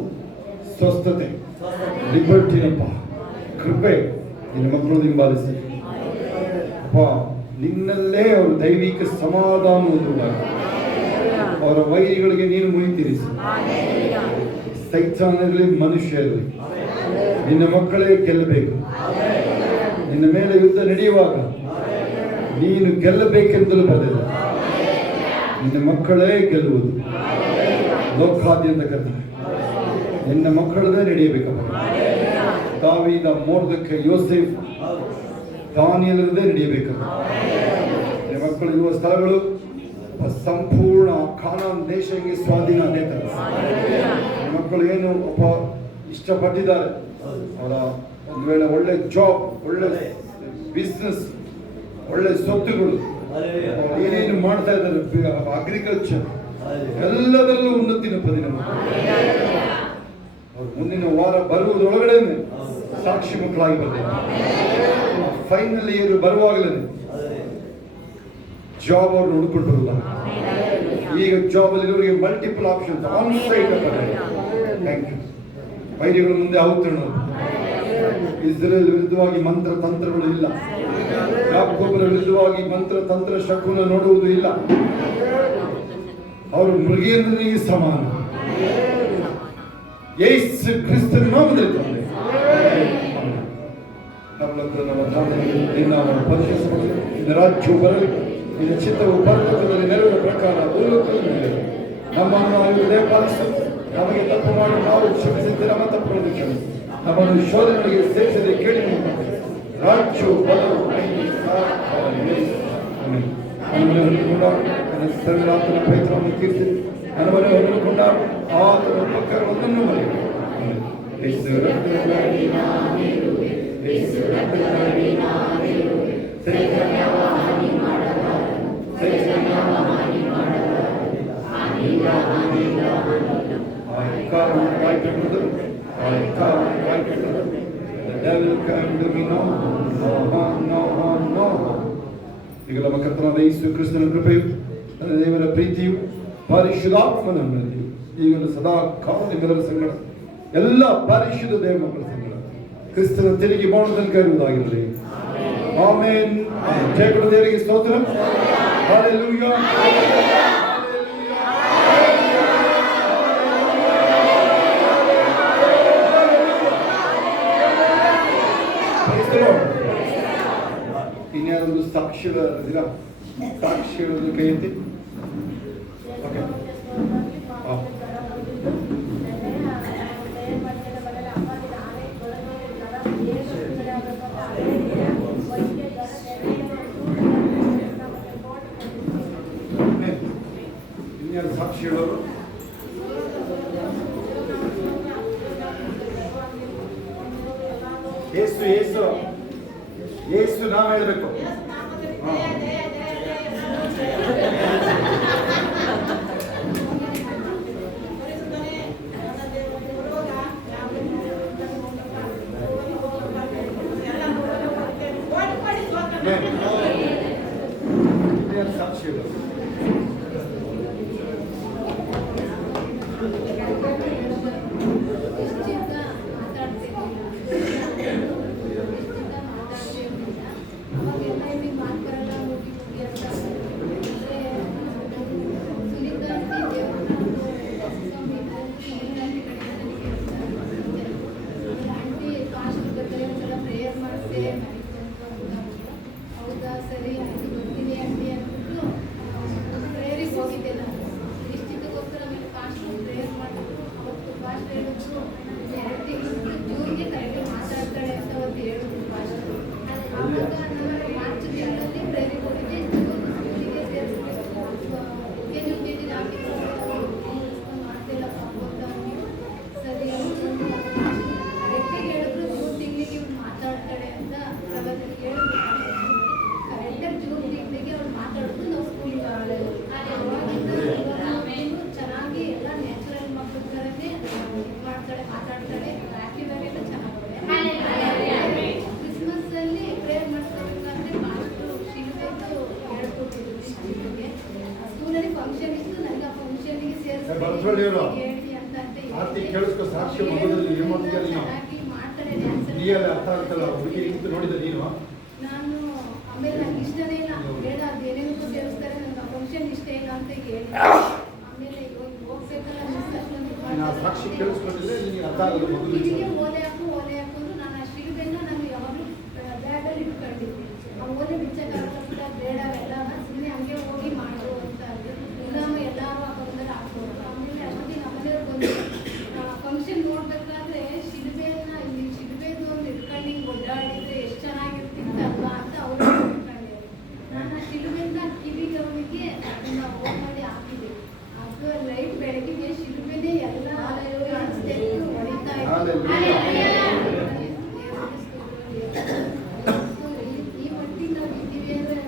ಸ್ವಸ್ಥತೆ, ಲಿಬರ್ಟಿನಪ್ಪ, ಕೃಪೆ ನಿನ್ನ ಮಕ್ಕಳು ಹಿಂಬಾಲಿಸಿ ಅಪ್ಪ. ನಿನ್ನಲ್ಲೇ ಅವರು ದೈವಿಕ ಸಮಾಧಾನ ಹೊಂದುವಾಗ ಅವರ ವೈರಿಗಳಿಗೆ ನೀನು ಮುಯಿತಿರಿಸಿ. ಸೈತಾನರಲ್ಲಿ ಮನುಷ್ಯರಲ್ಲಿ ನಿನ್ನ ಮಕ್ಕಳೇ ಗೆಲ್ಲಬೇಕು. ನಿನ್ನ ಮೇಲೆ ಯುದ್ಧ ನಡೆಯುವಾಗ ನೀನು ಗೆಲ್ಲಬೇಕೆಂದಲೂ ಬರೆದಿಲ್ಲ. ನಿನ್ನ ಮಕ್ಕಳೇ ಗೆಲ್ಲುವುದು. ಲೋಕಾದ್ಯಂತ ಕರ್ತನೆ ನಿನ್ನ ಮಕ್ಕಳದೇ ನಡೆಯಬೇಕಪ್ಪ. ದಾವೀದ, ಮೋರ್ದೆಕೈ, ಯೋಸೇಫ್, ದಾನಿಯೇಲರದೇ ನಡೆಯಬೇಕಪ್ಪ. ನಿನ್ನ ಮಕ್ಕಳು ಇರುವ ಸ್ಥಳಗಳು ಸಂಪೂರ್ಣ ಕಾನಾನ್ ದೇಶ ಹಿಂಗೆ ಸ್ವಾಧೀನ ಅದೇ ತರ ಮಕ್ಕಳು ಏನು ಅಪ್ಪ ಇಷ್ಟಪಟ್ಟಿದ್ದಾರೆ. ಅವರ ಒಂದು ವೇಳೆ ಒಳ್ಳೆ ಜಾಬ್, ಒಳ್ಳೆ ಬಿಸ್ನೆಸ್, ಒಳ್ಳೆ ಸ್ವತ್ತುಗಳು, ಏನೇನು ಮಾಡ್ತಾ ಇದ್ದಾರೆ, ಅಗ್ರಿಕಲ್ಚರ್ ಎಲ್ಲದರಲ್ಲೂ ಉನ್ನತಿನ ಪದಿನ ಅವ್ರು ಮುಂದಿನ ವಾರ ಬರುವುದರೊಳಗಡೆ ಸಾಕ್ಷಿ ಮಕ್ಕಳಾಗಿ ಬರ್ತಾರೆ. ಫೈನಲ್ ಇಯರ್ ಬರುವಾಗಲೇ ಜಾಬ್ ಅವ್ರು ನೋಡ್ಕೊಂಡು ಬರಲ್ಲ. ಈಗ ಜಾಬ್ ಅಲ್ಲಿ ಇವರಿಗೆ multiple options on site. Thank you. ವೈದ್ಯಗಳ ಮುಂದೆ ಔತಣ. ಇಸ್ರೇಲ್ ವಿರುದ್ಧವಾಗಿ ಮಂತ್ರ ತಂತ್ರಗಳು ಇಲ್ಲ. ಯಾಕೋಬರ ವಿರುದ್ಧವಾಗಿ ಮಂತ್ರ ತಂತ್ರ ಶಕುನ ನೋಡುವುದು ಇಲ್ಲ. ಅವರು ಮೃಗೇಂದ್ರನಿಗೆ ಸಮಾನ. ಯೇಸು ಕ್ರಿಸ್ತನ ನಾಮದಲ್ಲಿ ತಂದೆ ನಮ್ಮ ತಂದೆಗೆ ನಿನ್ನ ಪರಿಶೀಲಿಸಬಹುದು. ನಿನ್ನ ರಾಜ್ಯವು ಬರಲಿ, ನಿನ್ನ ಚಿತ್ತವು ಪರಲೋಕದಲ್ಲಿ ನೆರವೇರುವ ಪ್ರಕಾರ ಭೂಲೋಕದಲ್ಲಿ ನೆರವೇರಲಿ. ನಮ್ಮನ್ನು ಆಯುಧೇ ಪಾಲಿಸು. ನಮಗೆ ತಪ್ಪು ಮಾಡಿ ನಾವು ಕ್ಷಮಿಸಿದ್ದೆ ನಮ್ಮ ತಪ್ಪುಗಳನ್ನು ಕ್ಷಮಿಸಿ. ನಮ್ಮನ್ನು ಶೋಧನೆಗಳಿಗೆ ಸೇರಿಸದೆ ಕೇಳಿ ರಾಜ್ಯವು ಬಲವು ನಮ್ಮನ್ನು ಹೊಂದಿಕೊಂಡ ನನ್ನ ಸರ್ವರಾತ್ಮನ ಪವಿತ್ರವನ್ನು ಕೀರ್ತಿ ನಮ್ಮನ್ನು ಹೊಂದಿಕೊಂಡ ಆತನ ಉಪಕಾರವನ್ನು ಮರೆಯಬೇಕು. ಈಗ ನಮ್ಮ ಕರ್ತನಾದ ಯೇಸು ಕ್ರಿಸ್ತನ ಕೃಪೆಯು, ನನ್ನ ದೇವರ ಪ್ರೀತಿಯು, ಪರಿಶುದ್ಧಾತ್ಮನ ಅನುಗ್ರಹವು ಈಗಲೂ ಸದಾ ಕಾಲ ನಿಮ್ಮೆಲ್ಲರ ಸಂಗಡ ಎಲ್ಲ ಪರಿಶುದ್ಧ ದೇವ ಮಕ್ಕಳ ಸಂಗಡ ಕ್ರಿಸ್ತನ ತಿರುಗಿ ಮಾಡುವುದಕ್ಕೆ ಇರುವುದಾಗಿರಲಿ. ಆಮೆನ್. ಜಯಗಳು ದೇವರಿಗೆ ಸ್ತೋತ್ರ. ಹಲ್ಲೆಲೂಯಾ. ಇನ್ಯಾರೊಂದು ಸಾಕ್ಷಿಗಳ ದಿನ, ಸಾಕ್ಷಿಗಳನ್ನು ಕೈ ಎತ್ತಿ. ಓಕೆ. ಇನ್ಯಾರು ಸಾಕ್ಷಿಗಳು? ಯೇಸು ಯೇಸು ಯೇಸು ನಾಮ ಹೇಳಬೇಕು. ಸಾಕ್ಷಿಗಳು ಹೌದಾ, ಸರಿ, ಗೊತ್ತಿದೆ ಅಂತೆ ಅಂದ್ಬಿಟ್ಟು ಬಸವಳ್ಳಿಯವರು ಹೇಳಿ ಅಂತ ಆರ್ತಿ ಕೇಳಿಸ್ಕೊ, ಸಾಕ್ಷಿ ಮಗುದಲ್ಲಿ ಏನ್ ಮಾಡ್ತೀಯ ನೀನು? ಚೆನ್ನಾಗಿ ಮಾಡ್ತಾರೆ ಡ್ಯಾನ್ಸ್ ನೀಯಲ್ಲ ಅರ್ಥ ಆಗ್ತಲ್ಲ, ಹುಡುಗಿ ನಿಂತು ನೋಡಿದ ನೀನು? ನಾನು ಆಮೇಲೆ ನಂಗೆ ಇಷ್ಟನೇ ಇಲ್ಲ ಬೇಡ ಅದೇನೇನಕ್ಕೂ ಸೇರಿಸ್ತಾರೆ, ನನಗೆ ಫಂಕ್ಷನ್ ಇಷ್ಟ ಇಲ್ಲ ಅಂತ ಹೇಳಿ ಆಮೇಲೆ ಇವಾಗ ಹೋಗ್ಬೇಕಲ್ಲ ಮಿಸ್ ಅಷ್ಟೊಂದು ನೀನು ಆ ಸಾಕ್ಷಿ ಕೇಳಿಸ್ಕೊಂಡಿದ್ರೆ ನಿನಗೆ ಅರ್ಥ ಆಗೋದು ಮಗು ಕಿವಿಗೆ ಓಲೆ ಹಾಕೊಂಡು ನಾನು ಆ ಶಿಲ್ಬೆಲ್ಲ ನಾನು ಯಾವಾಗಲೂ ಬ್ಯಾಗಲ್ಲಿ ಇಟ್ಕೊಂಡಿದ್ದೆ. ಆ ಓಲೆ ಬಿಚ್ಚಕ್ಕಾಗಲ್ಲ, ಬೇಡ ಅವೆಲ್ಲ ಸುಮ್ಮನೆ ಹಂಗೆ ಹೋಗಿ ಮಾಡು ಅಂತ ಅಂದೆ. ಇಲ್ಲಮ್ಮ ಎಲ್ಲರೂ ಬಂದರೆ ಹಾಕೋದು. ಆಮೇಲೆ ಅಷ್ಟೊತ್ತಿಗೆ ನಮ್ಮನೆಯವ್ರು ಬಂದು ಫಂಕ್ಷನ್ ನೋಡ್ಬೇಕಾದ್ರೆ ಶಿಲ್ಬೆಯನ್ನ ಇಲ್ಲಿ ಶಿಲ್ಬೆದು ಒಂದು ಇಟ್ಕೊಂಡು ಹಿಂಗೆ ಓಡಾಡಿದ್ರೆ ಎಷ್ಟು ಚೆನ್ನಾಗಿರ್ತಿತ್ತಲ್ವಾ ಅಂತ ಅವರು ಇಟ್ಕೊಂಡಿದ್ದಾರೆ. ನಾನು ಆ ಶಿಲ್ಬೆಯಿಂದ ಕಿವಿಗೆ ಅವನಿಗೆ ಅದನ್ನ ಓನ್ ಮಾಡಿ ಹಾಕಿದೆ. ಅದು ಲೈಟ್ ಬೆಳಕಿಗೆ ಶಿಲ್ಬೆನೇ ಎಲ್ಲ ಹೊಡಿತಾ ಈ ಮಟ್ಟಿಗೆ ನಾವು ಇದ್ದೀವಿ ಅಂದ್ರೆ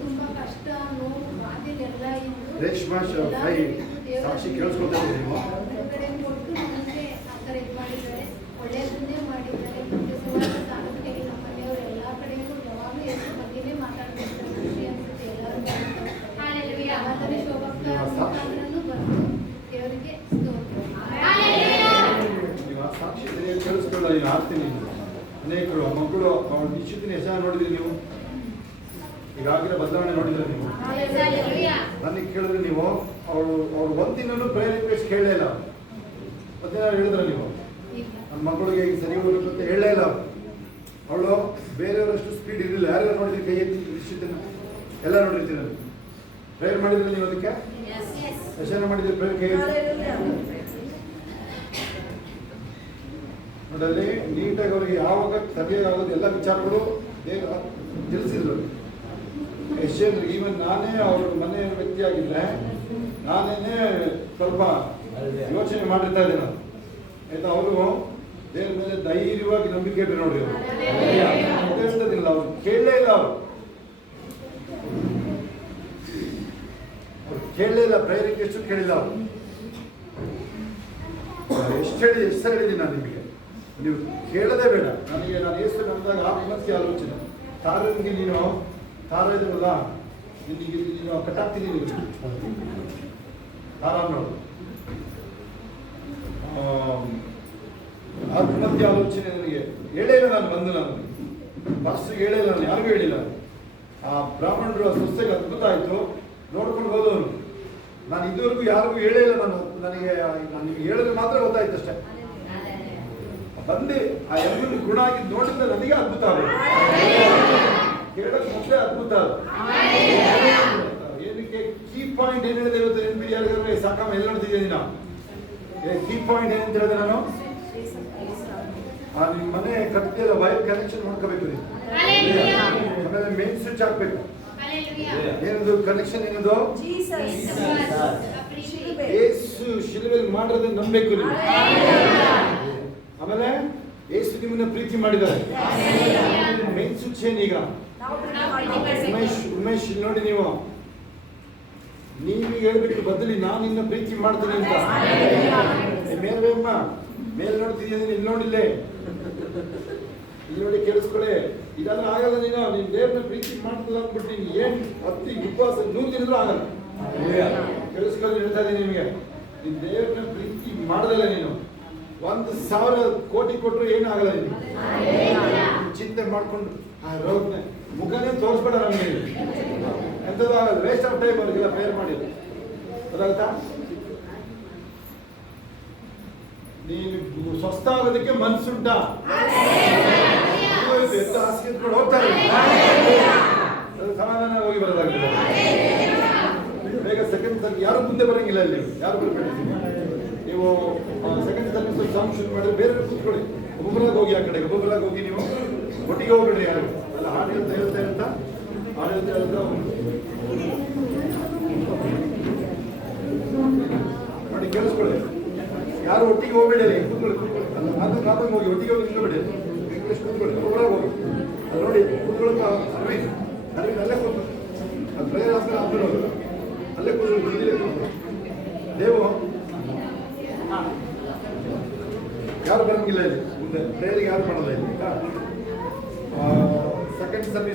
ತುಂಬಾ ಕಷ್ಟ ನೋವು ಬಾಧೆಲೆಲ್ಲ ಇದ್ದು ರೇಷ್ಮಾ ಸಾಕ್ಷಿ ಕೇಳಿಸ್ಕೊತಾ ಇದ್ದೀರಿ ನೀವು? ಕಡೆ ಕೊಟ್ಟು ನಮಗೆ ಆ ಥರ ಇದು ಮಾಡಿದ್ದಾರೆ, ಒಳ್ಳೆಯದನ್ನೇ ಮಾಡಿದ್ದಾರೆ. ಮತ್ತೆ ಸುಮಾರು ತಾಲೂಕಿಗೆ ನಮ್ಮ ಮನೆಯವರು ಎಲ್ಲ ಕಡೆಗೂ ಯಾವಾಗಲೂ ಹೆಸರು ಬಗ್ಗೆನೇ ಮಾತಾಡ್ತಿರ್ತಾರೆ. ಖುಷಿ ಅನ್ಸುತ್ತೆ ಎಲ್ಲರೂ ಯಾವಾಗಲೇ ಶೋಭಕ್ಕ ಮುಖಾಂತರನೂ ಬಂದು ದೇವರಿಗೆ ಸ್ತೋತ್ರ. ನೀವು ಆ ಸಾಕ್ಷಿ ಸರಿಯಾಗಿ ಕೇಳಿಸ್ಕೊಳ್ಳ, ನೀನು ಆಡ್ತೀನಿ. ಅನೇಕರು ಮಕ್ಕಳು ಅವ್ರ ನಿಶ್ಚಿತಿನ ಹೆಸರು ನೋಡಿದ್ರಿ ನೀವು? ಈಗಾಗಲೇ ಬದಲಾವಣೆ ನೋಡಿದ್ರೆ ನೀವು? ನನಗೆ ಕೇಳಿದ್ರೆ ನೀವು ಅವ್ರು ಒಂದಿನೂ ಪ್ರೇರೇಪಿಸಿ ಕೇಳಲೇ ಇಲ್ಲ. ಒಂದಿನ ಹೇಳಿದ್ರೆ ನೀವು ನನ್ನ ಮಕ್ಕಳಿಗೆ ಈಗ ಸರಿ ಹೋಗ್ಬೇಕು ಅಂತ ಹೇಳಲೇ ಇಲ್ಲ. ಅವಳು ಬೇರೆಯವರಷ್ಟು ಸ್ಪೀಡ್ ಇರಲಿಲ್ಲ. ಯಾರ್ಯಾರು ನೋಡಿದ್ರಿ ಕೈ ಎತ್ತಿ ನಿಶ್ಚಿತನ? ಎಲ್ಲ ನೋಡಿರ್ತೀನಿ ನಾನು. ಪ್ರೇಯರ್ ಮಾಡಿದ್ರೆ ನೀವು ಅದಕ್ಕೆ ಯಶನ ಮಾಡಿದ್ರೆ ಪ್ರೇಯರ್ ಕೈ ನೋಡಲ್ಲಿ ನೀಟಾಗಿ ಅವ್ರಿಗೆ ಯಾವಾಗ ಸರಿಯಾಗೋದು ಎಲ್ಲ ವಿಚಾರಗಳು ತಿಳಿಸಿದ್ರು. ಯಶೇಂದ್ರಿಗೆ ಈವನ್ ನಾನೇ ಅವ್ರ ಮನೆಯ ವ್ಯಕ್ತಿ ಆಗಿದ್ರೆ ನಾನೇನೆ ಸ್ವಲ್ಪ ಯೋಚನೆ ಮಾಡಿರ್ತಾ ಇದ್ದೆ ನಾನು, ಆಯ್ತಾ? ಅವರು ದೇವ್ರ ಮೇಲೆ ಧೈರ್ಯವಾಗಿ ನಂಬಿಕೆ ಇಟ್ಟರು ನೋಡಿ. ಅವರು ಹೇಳ್ತದಿಲ್ಲ, ಅವ್ರು ಕೇಳಲೇ ಇಲ್ಲ. ಅವ್ರು ಕೇಳಲೇ ಇಲ್ಲ. ಪ್ರೇಯರಿಗೆ ಎಷ್ಟು ಕೇಳಿಲ್ಲ ಅವರು. ಎಷ್ಟು ಸರಿ ಹೇಳಿದ್ದೀನಿ ನಾನು ನಿಮಗೆ, ನೀವು ಕೇಳದೇ ಬೇಡ. ನಾನು ಯೇಸು ನಂಬಿದಾಗ ಆತ್ಮಹತ್ಯೆ ಆಲೋಚನೆ ತಾರನಿಗೆ ನೀನು ತಾರ ಇದಲ್ಲ, ನಿನಗೆ ನೀನು ಕಟ್ಟಾಗ್ತೀನಿ ತಾರ ಅನ್ನೋದು ಆತ್ಮಹತ್ಯೆ ಆಲೋಚನೆ ನನಗೆ ಹೇಳೇ ಇಲ್ಲ. ನಾನು ಬಂದು ನಾನು ಪಾಸ್ಟ್ರಿಗೆ ಹೇಳೇ ಇಲ್ಲ, ನಾನು ಯಾರಿಗೂ ಹೇಳಿಲ್ಲ. ಆ ಬ್ರಾಹ್ಮಣರು ಆ ಸೊಸೆಗೆ ಅದ್ಭುತ ಆಯಿತು, ನೋಡ್ಕೊಂಡು ಹೋದವನು. ನಾನು ಇದುವರೆಗೂ ಯಾರಿಗೂ ಹೇಳೇ ಇಲ್ಲ. ನಾನು ನಿಮ್ಗೆ ಹೇಳಿದ್ರೆ ಮಾತ್ರ ಗೊತ್ತಾಯ್ತು ಅಷ್ಟೇ. ಬಂದು ಆ ಎಲ್ಲರೂ ಗುಣ ಆಗಿ ನೋಡಿದ್ರೆ ನನಗೆ ಅದ್ಭುತ ಆಗುತ್ತೆ. ಕೇಳಕ್ ಮೊದಲೇ ಅದ್ಭುತ. ಏನಕ್ಕೆ ಕೀ ಪಾಯಿಂಟ್ ಏನ್ ಹೇಳಿದೆ ಇವತ್ತು ನೆನಪಿ ಯಾರಿಗಾದ್ರೆ? ಸಾಕಮ್ಮ ಎಲ್ಲ ನೋಡ್ತಿದ್ದೀನಿ ನಾವು. ಕೀ ಪಾಯಿಂಟ್ ಏನಂತ ಹೇಳಿದೆ ನಾನು? ನಿಮ್ಮ ಮನೆ ಕಟ್ಟಿದ ವೈರ್ ಕನೆಕ್ಷನ್ ನೋಡ್ಕೋಬೇಕು ನೀವು. ಆಮೇಲೆ ಮೇನ್ ಸ್ವಿಚ್ ಹಾಕ್ಬೇಕು. ಏನದು ಕನೆಕ್ಷನ್? ಏನದು? ಯೇಸು ಶಿಲುಬೆಯಲ್ಲಿ ಮಾಡಿರೋದನ್ನ ನಂಬಬೇಕು ನೀವು. ಆಮೇಲೆ ಯೇಸು ನಿಮ್ಮನ್ನ ಪ್ರೀತಿ ಮಾಡಿದ್ದಾರೆ. ಮೇನ್ ಸ್ವಿಚ್ ಏನೀಗ? ಉಮೇಶ್ ನೋಡಿ, ನೀವೀಗ ಹೇಳ್ಬೇಕು ಬದಲಿ ನಾನು ನಿನ್ನ ಪ್ರೀತಿ ಮಾಡ್ತೀನಿ ಅಂತ. ಮೇಲ್ವೇಮ್ಮ ಮೇಲ್ ನೋಡ್ತಿದ್ದೀನಿ, ಇಲ್ಲಿ ನೋಡಿಲ್ಲೇ, ಇಲ್ಲಿ ನೋಡಿ ಕೇಳಿಸ್ಕೊಳ್ಳಿ. ಇದಾದ್ರೆ ಆಗಲ್ಲ. ನೀನು ದೇವ್ರನ್ನ ಪ್ರೀತಿ ಮಾಡ್ತಿಲ್ಲ ಅಂದ್ಬಿಟ್ಟು ನೀನು ಏನ್ ಹತ್ತಿ ಉಪವಾಸ 100 ದಿನದ್ರು ಆಗಲ್ಲ. ಕೇಳಿಸ್ಕೊಳ್ಳಿ, ಹೇಳ್ತಾ ಇದ್ದೀನಿ ನಿಮಗೆ. ನೀನು ದೇವ್ರನ್ನ ಪ್ರೀತಿ ಮಾಡ್ದಲ್ಲ, ನೀನು 1,000 ಕೋಟಿ ಕೊಟ್ಟರು ಏನೂ ಆಗಲ್ಲ. ನೀನು ಚಿಂತೆ ಮಾಡ್ಕೊಂಡು ರೋಗನೆ ಮುಖನೇ ತೋರಿಸ್ಬೇಡ ನಮಗೆ. ಎಂಥದ್ದು ಆಗಲ್ಲ. ವೇಸ್ಟ್ ಆಫ್ ಟೈಮ್ ಅವ್ರಿಗೆಲ್ಲ ಪ್ರೇಯರ್ ಮಾಡಿ. ಅದಾಗುತ್ತಾ? ನೀನು ಸ್ವಸ್ಥ ಆಗೋದಕ್ಕೆ ಮನ್ಸುಂಟಾ? ಎಷ್ಟು ಹಾಸಿಗೆ ಎತ್ಕೊಂಡು ಹೋಗ್ತಾರೆ, ಸಮಾಧಾನ ಹೋಗಿ ಬರೋದಾಗ್ತದೆ. ಬೇಗ ಸೆಕೆಂಡ್ ಸರ್ವಿಸ್ ಯಾರು ಮುಂದೆ ಬರಂಗಿಲ್ಲ. ಇಲ್ಲಿ ಯಾರು ಬರ್ಬೇಡಿ. ನೀವು ಸೆಕೆಂಡ್ ಸರ್ವಿಸ್ ಸಾಂಗ್ ಶುರು ಮಾಡಿದ್ರೆ ಬೇರೆ ಕೂತ್ಕೊಳ್ಳಿ. ಒಬ್ಬೊಬ್ಬರಾಗ ಹೋಗಿ, ಆ ಕಡೆ ಒಬ್ಬೊಬ್ಬರಾಗ ಹೋಗಿ. ನೀವು ಒಟ್ಟಿಗೆ ಹೋಗ್ಬೇಡ್ರಿ ಯಾರು. ಅಲ್ಲ ಹಾಡು ಹೇಳ್ತಾ ನೋಡಿ ಕೇಳಿಸ್ಕೊಳ್ಳಿ. ಯಾರು ಒಟ್ಟಿಗೆ ಹೋಗ್ಬೇಡಿ. ಕೂತ್ಕೊಳ್ಳಿ. ಅಲ್ಲ ನಾಲ್ಕು ಹೋಗಿ ಒಟ್ಟಿಗೆ ಹೋಗಿ ನಿಲ್ಲಬೇಡಿ. ಕೂತ್ಕೊಳ್ಳಿ. ಒಬ್ಬರಾಗ ಹೋಗಿ ಅದು ನೋಡಿ ಕೂತ್ಕೊಳ್ಳೋಕೆ ಅರವಿಂದ್ ಅಲ್ಲೇ ಕೂತು ಅದು ಪ್ರೇಯರ್ ಆದ್ಮೇಲೆ ಹೋಗಿ ಅಲ್ಲೇ ಕೂತ್ಕೊಳ್ಳಿ. ದೇವು ಯಾರು ಬರಂಗಿಲ್ಲ ಇಲ್ಲಿ ಮುಂದೆ. ಪ್ರೇಯರ್ಗೆ ಯಾರು ಮಾಡಲ್ಲ ಇಲ್ಲಿ. Second service